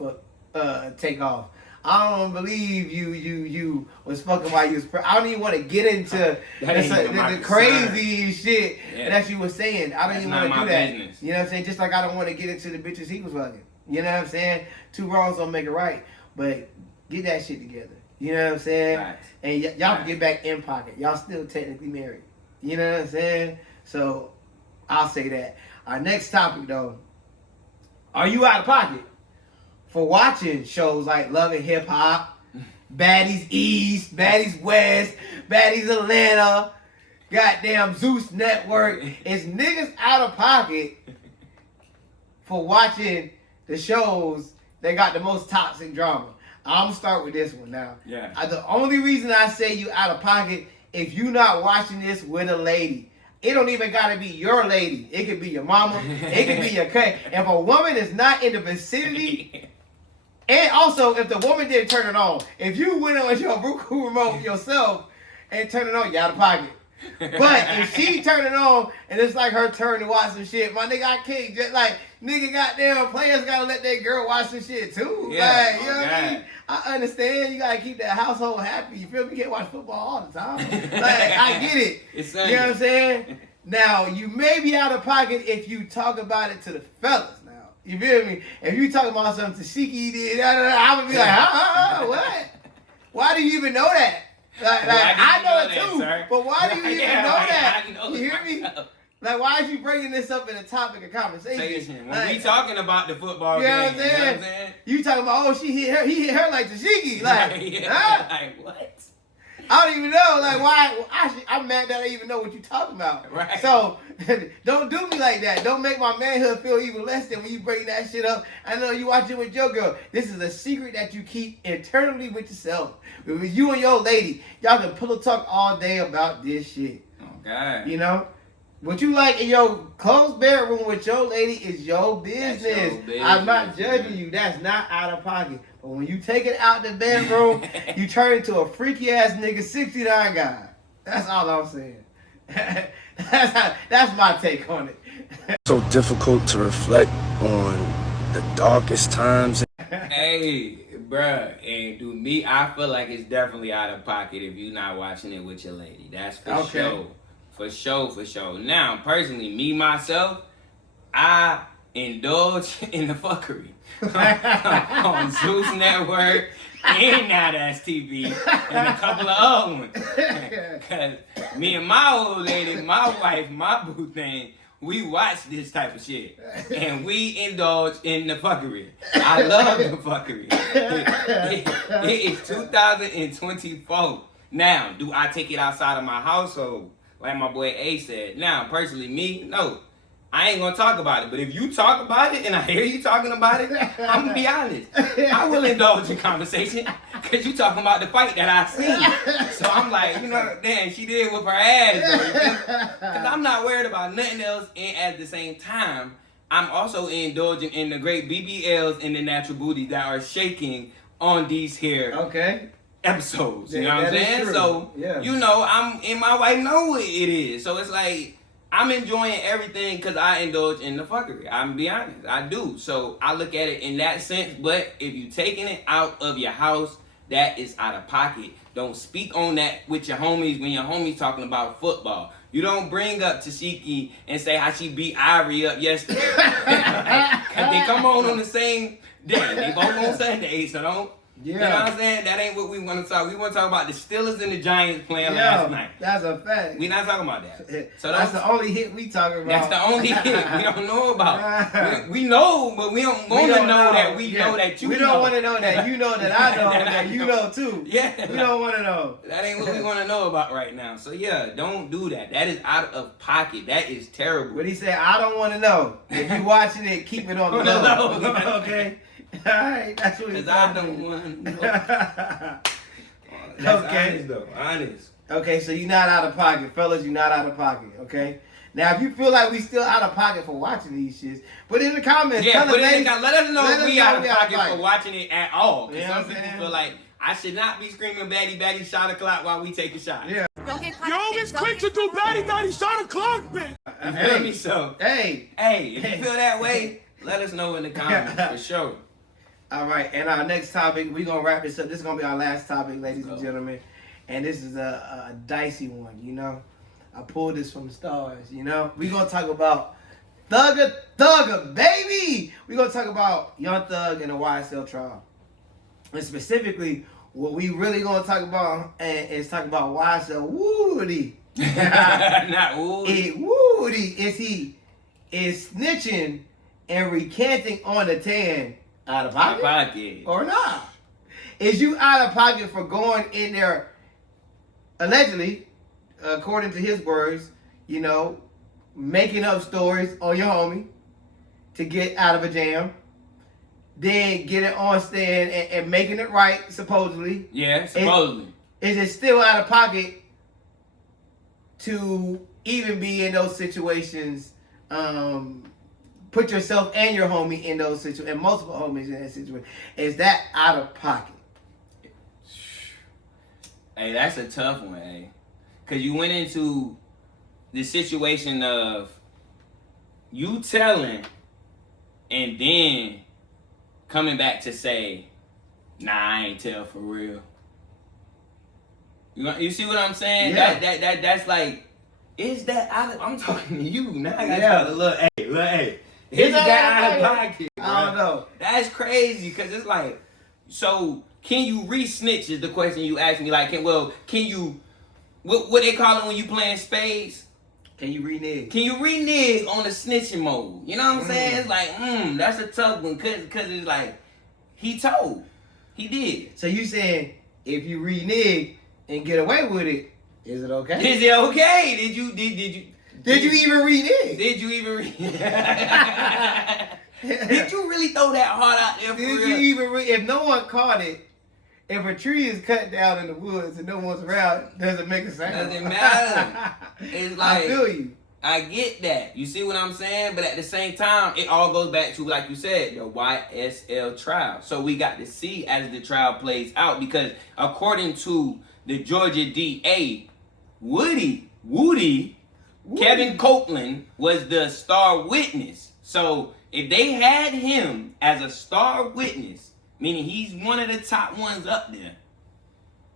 take off. I don't believe you was fucking while you was I don't even want to get into the crazy shit that you were saying. I don't even want to do that. Business. You know what I'm saying? Just like I don't want to get into the bitches he was fucking. You know what I'm saying? Two wrongs don't make it right. But get that shit together. You know what I'm saying? Right. And y'all can get back in pocket. Y'all still technically married. You know what I'm saying? So I'll say that. Our next topic though. Are you out of pocket for watching shows like Love and Hip Hop, Baddies East, Baddies West, Baddies Atlanta, goddamn Zeus Network? Is niggas out of pocket for watching the shows that got the most toxic drama? I'm gonna start with this one now. Yeah. The only reason I say you out of pocket, if you not watching this with a lady. It don't even gotta be your lady. It could be your mama. It could be your cousin. If a woman is not in the vicinity, and also if the woman didn't turn it on, if you went on your Roku remote yourself and turned it on, you out of pocket. But if she turned it on and it's like her turn to watch some shit, my nigga, I can't just like nigga goddamn players gotta let that girl watch some shit too. Yeah, Like, you know what I mean? I understand you gotta keep that household happy. You feel me? You can't watch football all the time. Like, I get it. It's you know what I'm saying? Now, you may be out of pocket if you talk about it to the fellas now. You feel me? If you talk about something Tashiki did, I'm gonna be like, what? Why do you even know that? Like I know it too, sir? But why do you even know that? I know You hear me? Like, why is you bringing this up in a topic of conversation? When we talking about the football you know game, what I'm saying? You know what I'm saying? You talking about, oh, he hit her like Tashiki. Like, huh? Like, what? I don't even know. Like, why? I'm mad that I even know what you talking about. Right. So, don't do me like that. Don't make my manhood feel even less than when you bring that shit up. I know you watch it with your girl. This is a secret that you keep internally with yourself. With you and your lady, y'all can pillow talk all day about this shit. Oh, God. You know? What you like in your closed bedroom with your lady is your business. Your business. I'm not judging you. That's not out of pocket. But when you take it out the bedroom, you turn into a freaky ass nigga 69 guy. That's all I'm saying. That's my take on it. So difficult to reflect on the darkest times. Hey, bruh, and to me, I feel like it's definitely out of pocket if you're not watching it with your lady. That's for sure. For sure. Now, personally, me, myself, I indulge in the fuckery on Zeus Network and Now That's TV and a couple of other ones. Because me and my old lady, my wife, my boo thing, we watch this type of shit. And we indulge in the fuckery. I love the fuckery. It is 2024. Now, do I take it outside of my household? Like my boy A said. Now, personally, me, no. I ain't gonna talk about it. But if you talk about it and I hear you talking about it, I'm gonna be honest. I will indulge in conversation because you talking about the fight that I seen. So I'm like, you know, damn, she did with her ass. Because I'm not worried about nothing else. And at the same time, I'm also indulging in the great BBLs and the natural booties that are shaking on these here. Okay. Episodes, you know what I'm saying? True. So, you know, and my wife know what it is. So it's like, I'm enjoying everything because I indulge in the fuckery. I'm gonna be honest, I do. So I look at it in that sense. But if you taking it out of your house, that is out of pocket. Don't speak on that with your homies when your homies talking about football. You don't bring up Tashiki and say how she beat Ivory up yesterday. Cause they come on the same day. They both on Sunday, so Yeah. You know what I'm saying? That ain't what we want to talk. We want to talk about the Steelers and the Giants playing last night. That's a fact. We not talking about that. So that's the only hit we talking about. That's the only hit we don't know about. we know, but we don't want to know that we know that you know. We don't want to know that you know that I know that you know too. Yeah. We don't want to know. That ain't what we want to know about right now. So yeah, don't do that. That is out of pocket. That is terrible. But he said, I don't want to know. If you watching it, keep it on the low. Okay? Alright, that's what he's I don't want to know. That's okay. Honest though. Honest. Okay, so you're not out of pocket. Fellas, you're not out of pocket, okay? Now, if you feel like we still out of pocket for watching these shits, put it in the comments. Yeah, let us know if we out of pocket pocket for watching it at all. Because You know some people feel like I should not be screaming batty batty shot o'clock while we take a shot. Yeah. You're always quick to do batty batty shot o'clock, bitch. You feel me? So, Hey, if you feel that way, let us know in the comments for sure. All right, and our next topic, we're going to wrap this up. This is going to be our last topic, ladies and gentlemen. And this is a dicey one, you know. I pulled this from the stars, you know. We're going to talk about Thugger, baby. We're going to talk about Young Thug and the YSL trial. And specifically, what we really going to talk about is talk about YSL Woody. Not Woody. Woody, is snitching and recanting on the tan out of pocket or not? Is you out of pocket for going in there, allegedly, according to his words, you know, making up stories on your homie to get out of a jam, then get it on stand and making it right, supposedly? Yeah, supposedly. Is it still out of pocket to even be in those situations? Put yourself and your homie in those situations, and multiple homies in that situation. Is that out of pocket? Hey, that's a tough one, hey. Because you went into the situation of you telling and then coming back to say, nah, I ain't tell for real. You see what I'm saying? Yeah. That's like, is that out of, I'm talking to you. Now I got to look, hey. Is that out of pocket? I don't know. That's crazy because it's like, so can you re-snitch is the question you asked me. Like, can you, what they call it when you playing spades? Can you renege? Can you renege on the snitching mode? You know what I'm saying? It's like, that's a tough one because it's like, he told. He did. So you saying if you renege and get away with it, is it okay? Is it okay? Did you even renege? Did you even Did you really throw that heart out there for Did real? you even if no one caught it, if a tree is cut down in the woods and no one's around, doesn't make a sound. Doesn't matter. It's like, I feel you. I get that. You see what I'm saying? But at the same time, it all goes back to, like you said, the YSL trial. So we got to see as the trial plays out because according to the Georgia DA, Woody, Kevin Copeland was the star witness. So if they had him as a star witness, meaning he's one of the top ones up there,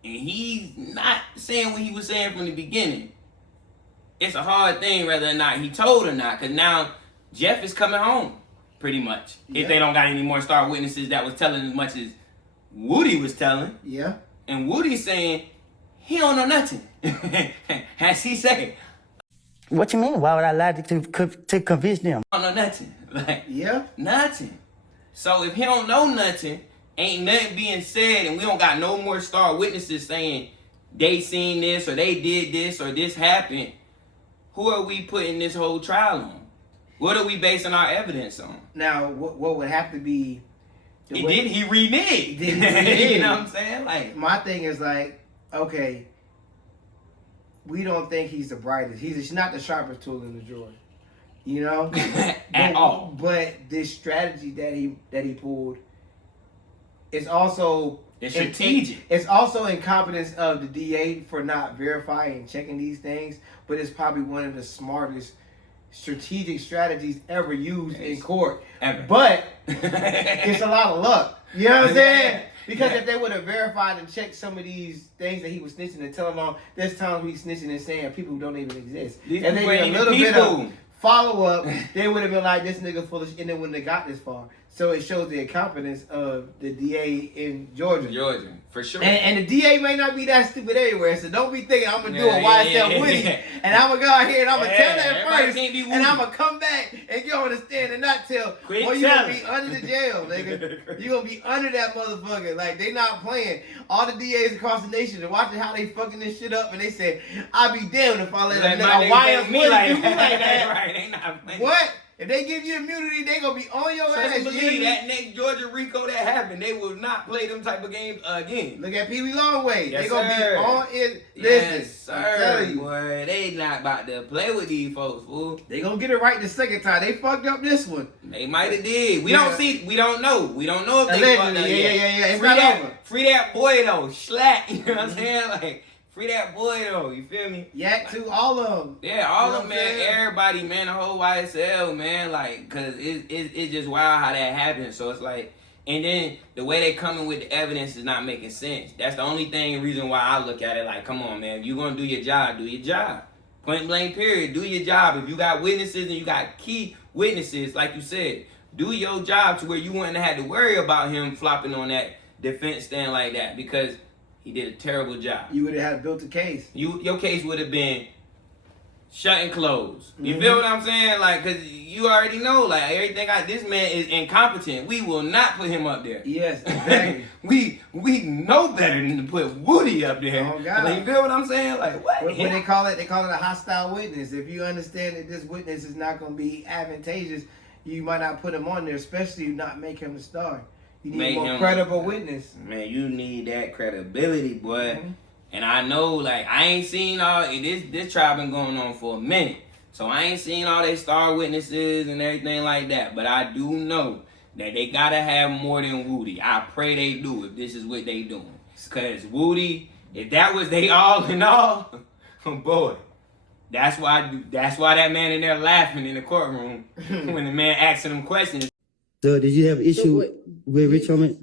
and he's not saying what he was saying from the beginning, it's a hard thing whether or not he told or not, because now Jeff is coming home, pretty much. Yeah. If they don't got any more star witnesses that was telling as much as Woody was telling. Yeah. And Woody's saying he don't know nothing. As he say. What you mean? Why would I lie to convince them? I don't know nothing. Like, yeah. Nothing. So if he don't know nothing, ain't nothing being said, and we don't got no more star witnesses saying they seen this or they did this or this happened, who are we putting this whole trial on? What are we basing our evidence on? Now, what would have to be... He reneged. You know what I'm saying? Like, my thing is like, okay, we don't think he's the brightest. He's not the sharpest tool in the drawer. You know? At all. But this strategy that he pulled is also... It's strategic. It's also incompetence of the DA for not verifying and checking these things, but it's probably one of the smartest strategic strategies ever used in court. Ever. But it's a lot of luck. You know what I'm saying? Because if they would have verified and checked some of these things that he was snitching and telling on, there's times he's snitching and saying people who don't even exist. These and they did a little bit of follow up, they would have been like, this nigga full of shit, and they wouldn't have got this far. So it shows the incompetence of the DA in Georgia. Georgia, for sure. And the DA may not be that stupid everywhere, so don't be thinking I'm gonna do a YSL Woody and I'm gonna go out here and I'm gonna tell that first, and I'm gonna come back and get on the stand and not tell. Boy, you gonna be under the jail, nigga. You gonna be under that motherfucker. Like, they not playing. All the DAs across the nation are watching how they fucking this shit up, and they said, "I'll be damned if I let a YSL Woody do me like that." Right? They not playing. What? If they give you immunity, they gonna be on your ass. Believe that next Georgia Rico that happened, they will not play them type of games again. Look at Pee Wee Longway. Yes, they gonna sir. be on it. Listen, Yes, sir. I'm telling you. Boy, they not about to play with these folks, fool. They gonna get it right the second time. They fucked up this one. They might have did. We don't see. We don't know. We don't know if they Allegedly, fucked up yeah, yet. yeah. It's Free not that, over. free that boy though. Slack. You know what I'm saying? Like, free that boy though. You feel me? Yak to all of them. Yeah, all You know of them, what I'm man. saying? Everybody, man. The whole YSL, man. Like, cause it's just wild how that happens. So it's like, and then the way they coming with the evidence is not making sense. That's the only reason why I look at it like, come on, man. If you gonna do your job, do your job. Point blank, period. Do your job. If you got witnesses and you got key witnesses, like you said, do your job to where you wouldn't have to worry about him flopping on that defense stand like that, because he did a terrible job. You would have had built a case. Your case would have been shut and closed. You feel what I'm saying? Like, cause you already know, like, everything this man is incompetent. We will not put him up there. Yes, exactly. we know better than to put Woody up there. Oh, God. Like, you feel what I'm saying? Like, what? What they call it? They call it a hostile witness. If you understand that this witness is not gonna be advantageous, you might not put him on there, especially not make him the star. You need a more credible witness. Man, you need that credibility, boy. And I know, like, I ain't seen all this trial been going on for a minute. So I ain't seen all they star witnesses and everything like that. But I do know that they gotta have more than Woody. I pray they do if this is what they doing. Cause Woody, if that was they all in all, boy, that's why that man in there laughing in the courtroom when the man asking him questions. So did you have an issue with Rich Homie?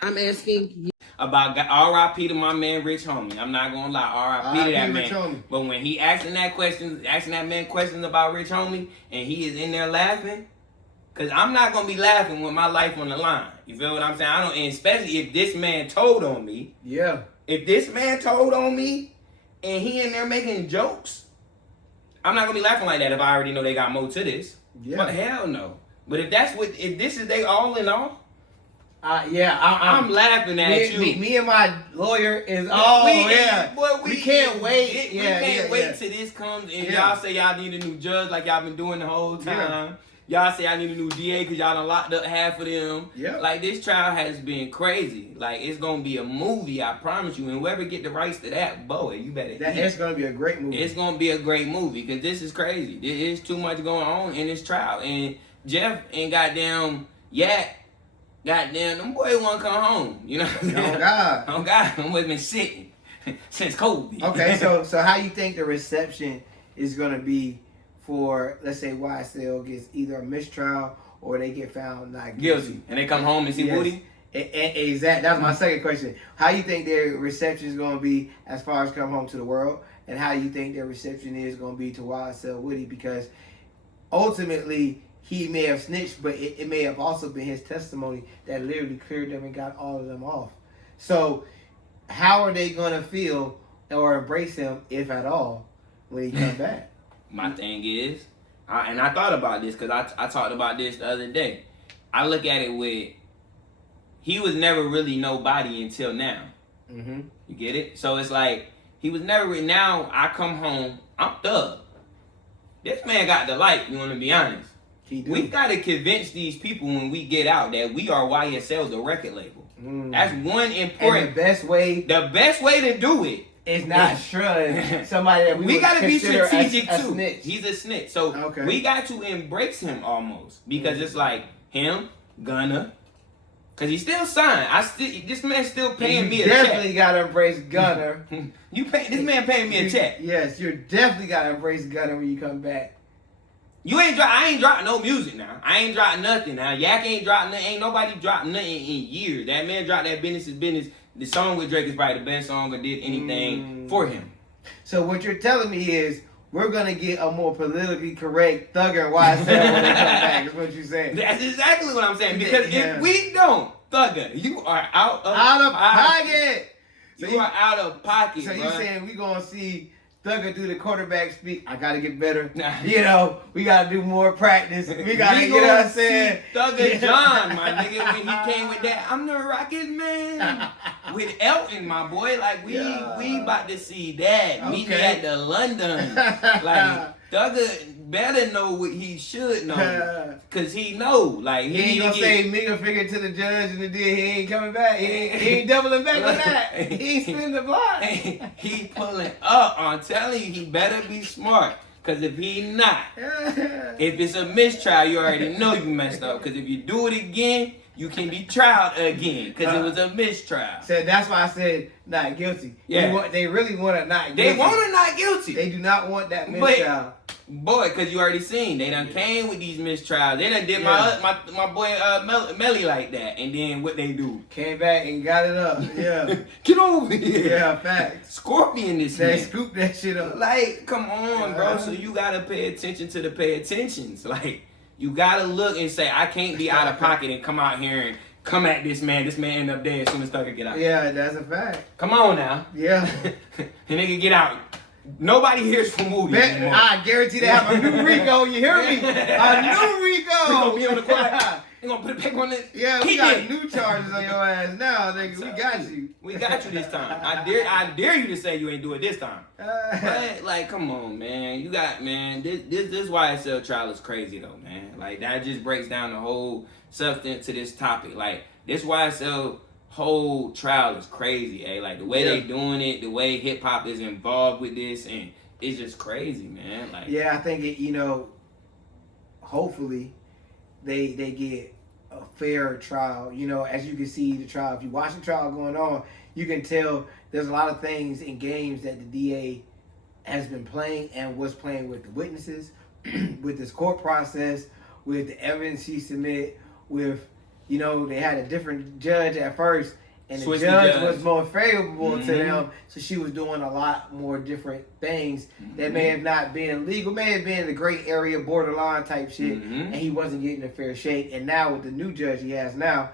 I'm asking about R.I.P. to my man Rich Homie. I'm not gonna lie, R.I.P. to that man. Homie. But when he asking that man questions about Rich Homie, and he is in there laughing, cause I'm not gonna be laughing with my life on the line. You feel what I'm saying? And especially if this man told on me. Yeah. If this man told on me, and he in there making jokes, I'm not gonna be laughing like that if I already know they got more to this. Yeah. But hell no. But if this is they all in all. I'm laughing at you. Me and my lawyer is we can't wait. We can't wait till this comes and y'all say y'all need a new judge like y'all been doing the whole time. Y'all say I need a new DA because y'all done locked up half of them. Yeah. Like, this trial has been crazy. Like, it's gonna be a movie, I promise you. And whoever get the rights to that, boy, you better. It's gonna be a great movie. It's gonna be a great movie because this is crazy. There is too much going on in this trial, and Jeff and goddamn them boy wanna come home. You know? Oh God. Oh God, I'm been sitting since COVID. Okay, so how you think the reception is gonna be for, let's say, YSL gets either a mistrial or they get found not guilty, and they come home and see Woody? Exactly. That's my second question. How you think their reception is going to be as far as come home to the world, and how you think their reception is going to be to YSL Woody? Because ultimately he may have snitched, but it may have also been his testimony that literally cleared them and got all of them off. So how are they going to feel or embrace him, if at all, when he comes back? My thing is, and I thought about this because I talked about this the other day. I look at it with, he was never really nobody until now. Mm-hmm. You get it? So it's like, he was never, now I come home, I'm thug. This man got the light, you want to be honest. We got to convince these people when we get out that we are YSL, the record label. That's one important. And the best way to do it. It's not shredding somebody that we got to be strategic a too. Snitch. He's a snitch, so we got to embrace him almost because it's like him, Gunna, because he's still signed. This man still paying me a check. Definitely got to embrace Gunna. This man paying me a check. Yes, you definitely got to embrace Gunna when you come back. I ain't dropped no music now. I ain't dropped nothing now. Yak ain't dropped nothing. Ain't nobody dropped nothing in years. That man dropped that Business is Business. The song with Drake is probably the best song or did anything for him. So what you're telling me is we're gonna get a more politically correct Thugger and YSL when they come back. Is what you saying? That's exactly what I'm saying. Because if we don't, Thugger, you are out of pocket. So you are out of pocket. So bro. you saying we gonna see Thugger do the quarterback speak? I gotta get better. You know, we gotta do more practice. We gotta get, you know what I'm saying? Thugger John, my nigga, when he came with that, I'm the Rocket Man with Elton, my boy. Like we about to see that. Meet me at the London. Like Thugger better know what he should know, cause he know. Like he ain't gonna say middle finger to the judge and the deal. He ain't coming back. He ain't doubling back on that. He ain't spinning the block. He pulling up. I'm telling you, he better be smart. Cause if he not, if it's a mistrial, you already know you messed up. Cause if you do it again, you can be tried again. Cause it was a mistrial. So that's why I said not guilty. Yeah. They really want to not guilty. They want to not guilty. They do not want that mistrial. Boy, cause you already seen they done came with these mistrials. They done did my boy Melly like that, and then what they do? Came back and got it up. Yeah, get over here. Yeah, facts. Scorpion this They man. scooped that shit up. Like, come on, bro. So you gotta pay attention to the pay attentions. Like, you gotta look and say, I can't be out of pocket and come out here and come at this man. This man end up dead as soon as Thugger get out. Yeah, that's a fact. Come on now. Yeah. And nigga get out. Nobody hears from Moody anymore. I guarantee they have a new Rico. You hear me? A new Rico. We gonna be on the court. We gonna put a paper on it. Yeah, we got new charges on your ass now, nigga. We got you. We got you this time. I dare you to say you ain't do it this time. But like, come on, man. You got, man. This YSL trial is crazy though, man. Like that just breaks down the whole substance to this topic. Like this YSL whole trial is crazy, eh? Like the way they doing it, the way hip hop is involved with this, and it's just crazy, man. Like I think it. You know, hopefully, they get a fair trial. You know, as you can see the trial. If you watch the trial going on, you can tell there's a lot of things in games that the DA has been playing and was playing with the witnesses, with this court process, with the evidence he submit, with. You know, they had a different judge at first, and the judge was more favorable to them, so she was doing a lot more different things that may have not been legal, may have been the gray area, borderline type shit, and he wasn't getting a fair shake. And now with the new judge he has now,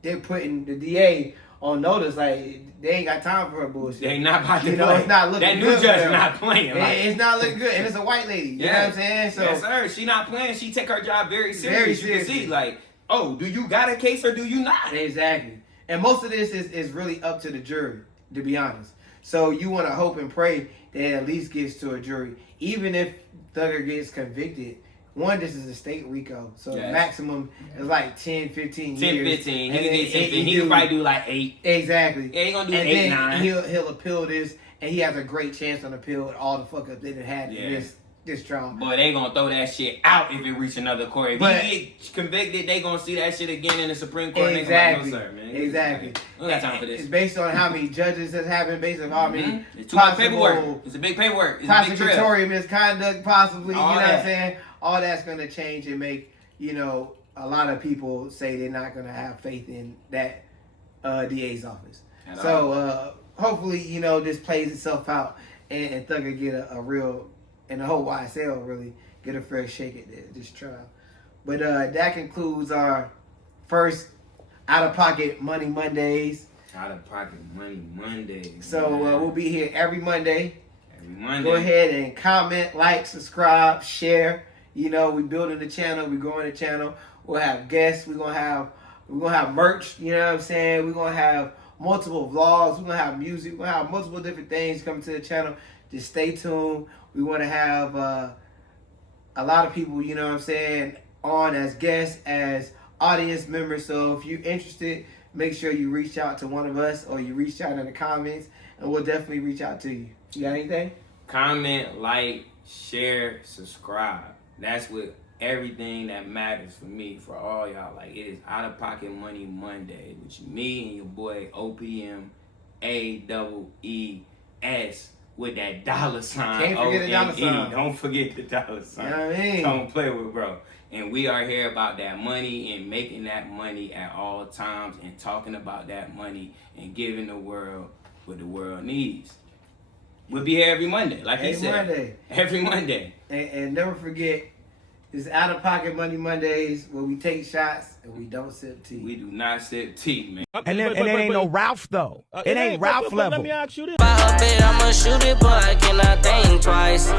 they're putting the DA on notice, like they ain't got time for her bullshit. They ain't not about to play. It's not looking that good. That new judge not playing. Like, it's not looking good, and it's a white lady. You know what I'm saying? So yes, sir. She not playing. She take her job very serious. You can see, like. Oh, do you got a case or do you not? Exactly. And most of this is really up to the jury, to be honest. So you want to hope and pray that it at least gets to a jury. Even if Thugger gets convicted, this is a state RICO. So the maximum is like 10, 15 years. 10, 15. He can get 10, 15. He can probably do like 8. Exactly. Yeah, he gonna do and 8, then 9. He'll appeal this, and he has a great chance on appeal with all the fuck up they done had in this trial. Boy, they gonna throw that shit out if it reach another court. If he get convicted, they gonna see that shit again in the Supreme Court. Exactly. They gonna like, no, sir, man. Exactly. We don't got time for this. It's based on how many judges has happened, based on how many It's too much paperwork. It's a big paperwork. It's a big trail. Prosecutorial misconduct, possibly. All you know that. what I'm saying? All that's gonna change and make, you know, a lot of people say they're not gonna have faith in that DA's office. So hopefully, you know, this plays itself out and Thugger get a real, and the whole YSL really get a fair shake at this trial. But that concludes our first Out of Pocket Money Mondays. Out of Pocket Money Mondays. So we'll be here every Monday. Every Monday. Go ahead and comment, like, subscribe, share. You know, we building the channel, we growing the channel. We'll have guests. We're gonna have merch. You know what I'm saying? We're gonna have multiple vlogs. We're gonna have music. We're gonna have multiple different things coming to the channel. Just stay tuned. We want to have a lot of people, you know what I'm saying, on as guests, as audience members. So if you're interested, make sure you reach out to one of us or you reach out in the comments, and we'll definitely reach out to you. You got anything? Comment, like, share, subscribe. That's what everything that matters for me, for all y'all. Like, it is Out of Pocket Money Monday with me and your boy OPM AEES. With that dollar sign. Can't forget the dollar sign. Don't forget the dollar sign. You know what I mean? Don't play with bro. And we are here about that money and making that money at all times and talking about that money and giving the world what the world needs. We'll be here every Monday, like he said. Monday. Every Monday. And never forget, it's Out of Pocket Money Mondays where we take shots and we don't sip tea. We do not sip tea, man. And it ain't no Ralph though. It ain't Ralph level. If I up it, I'ma shoot it, but I cannot think twice.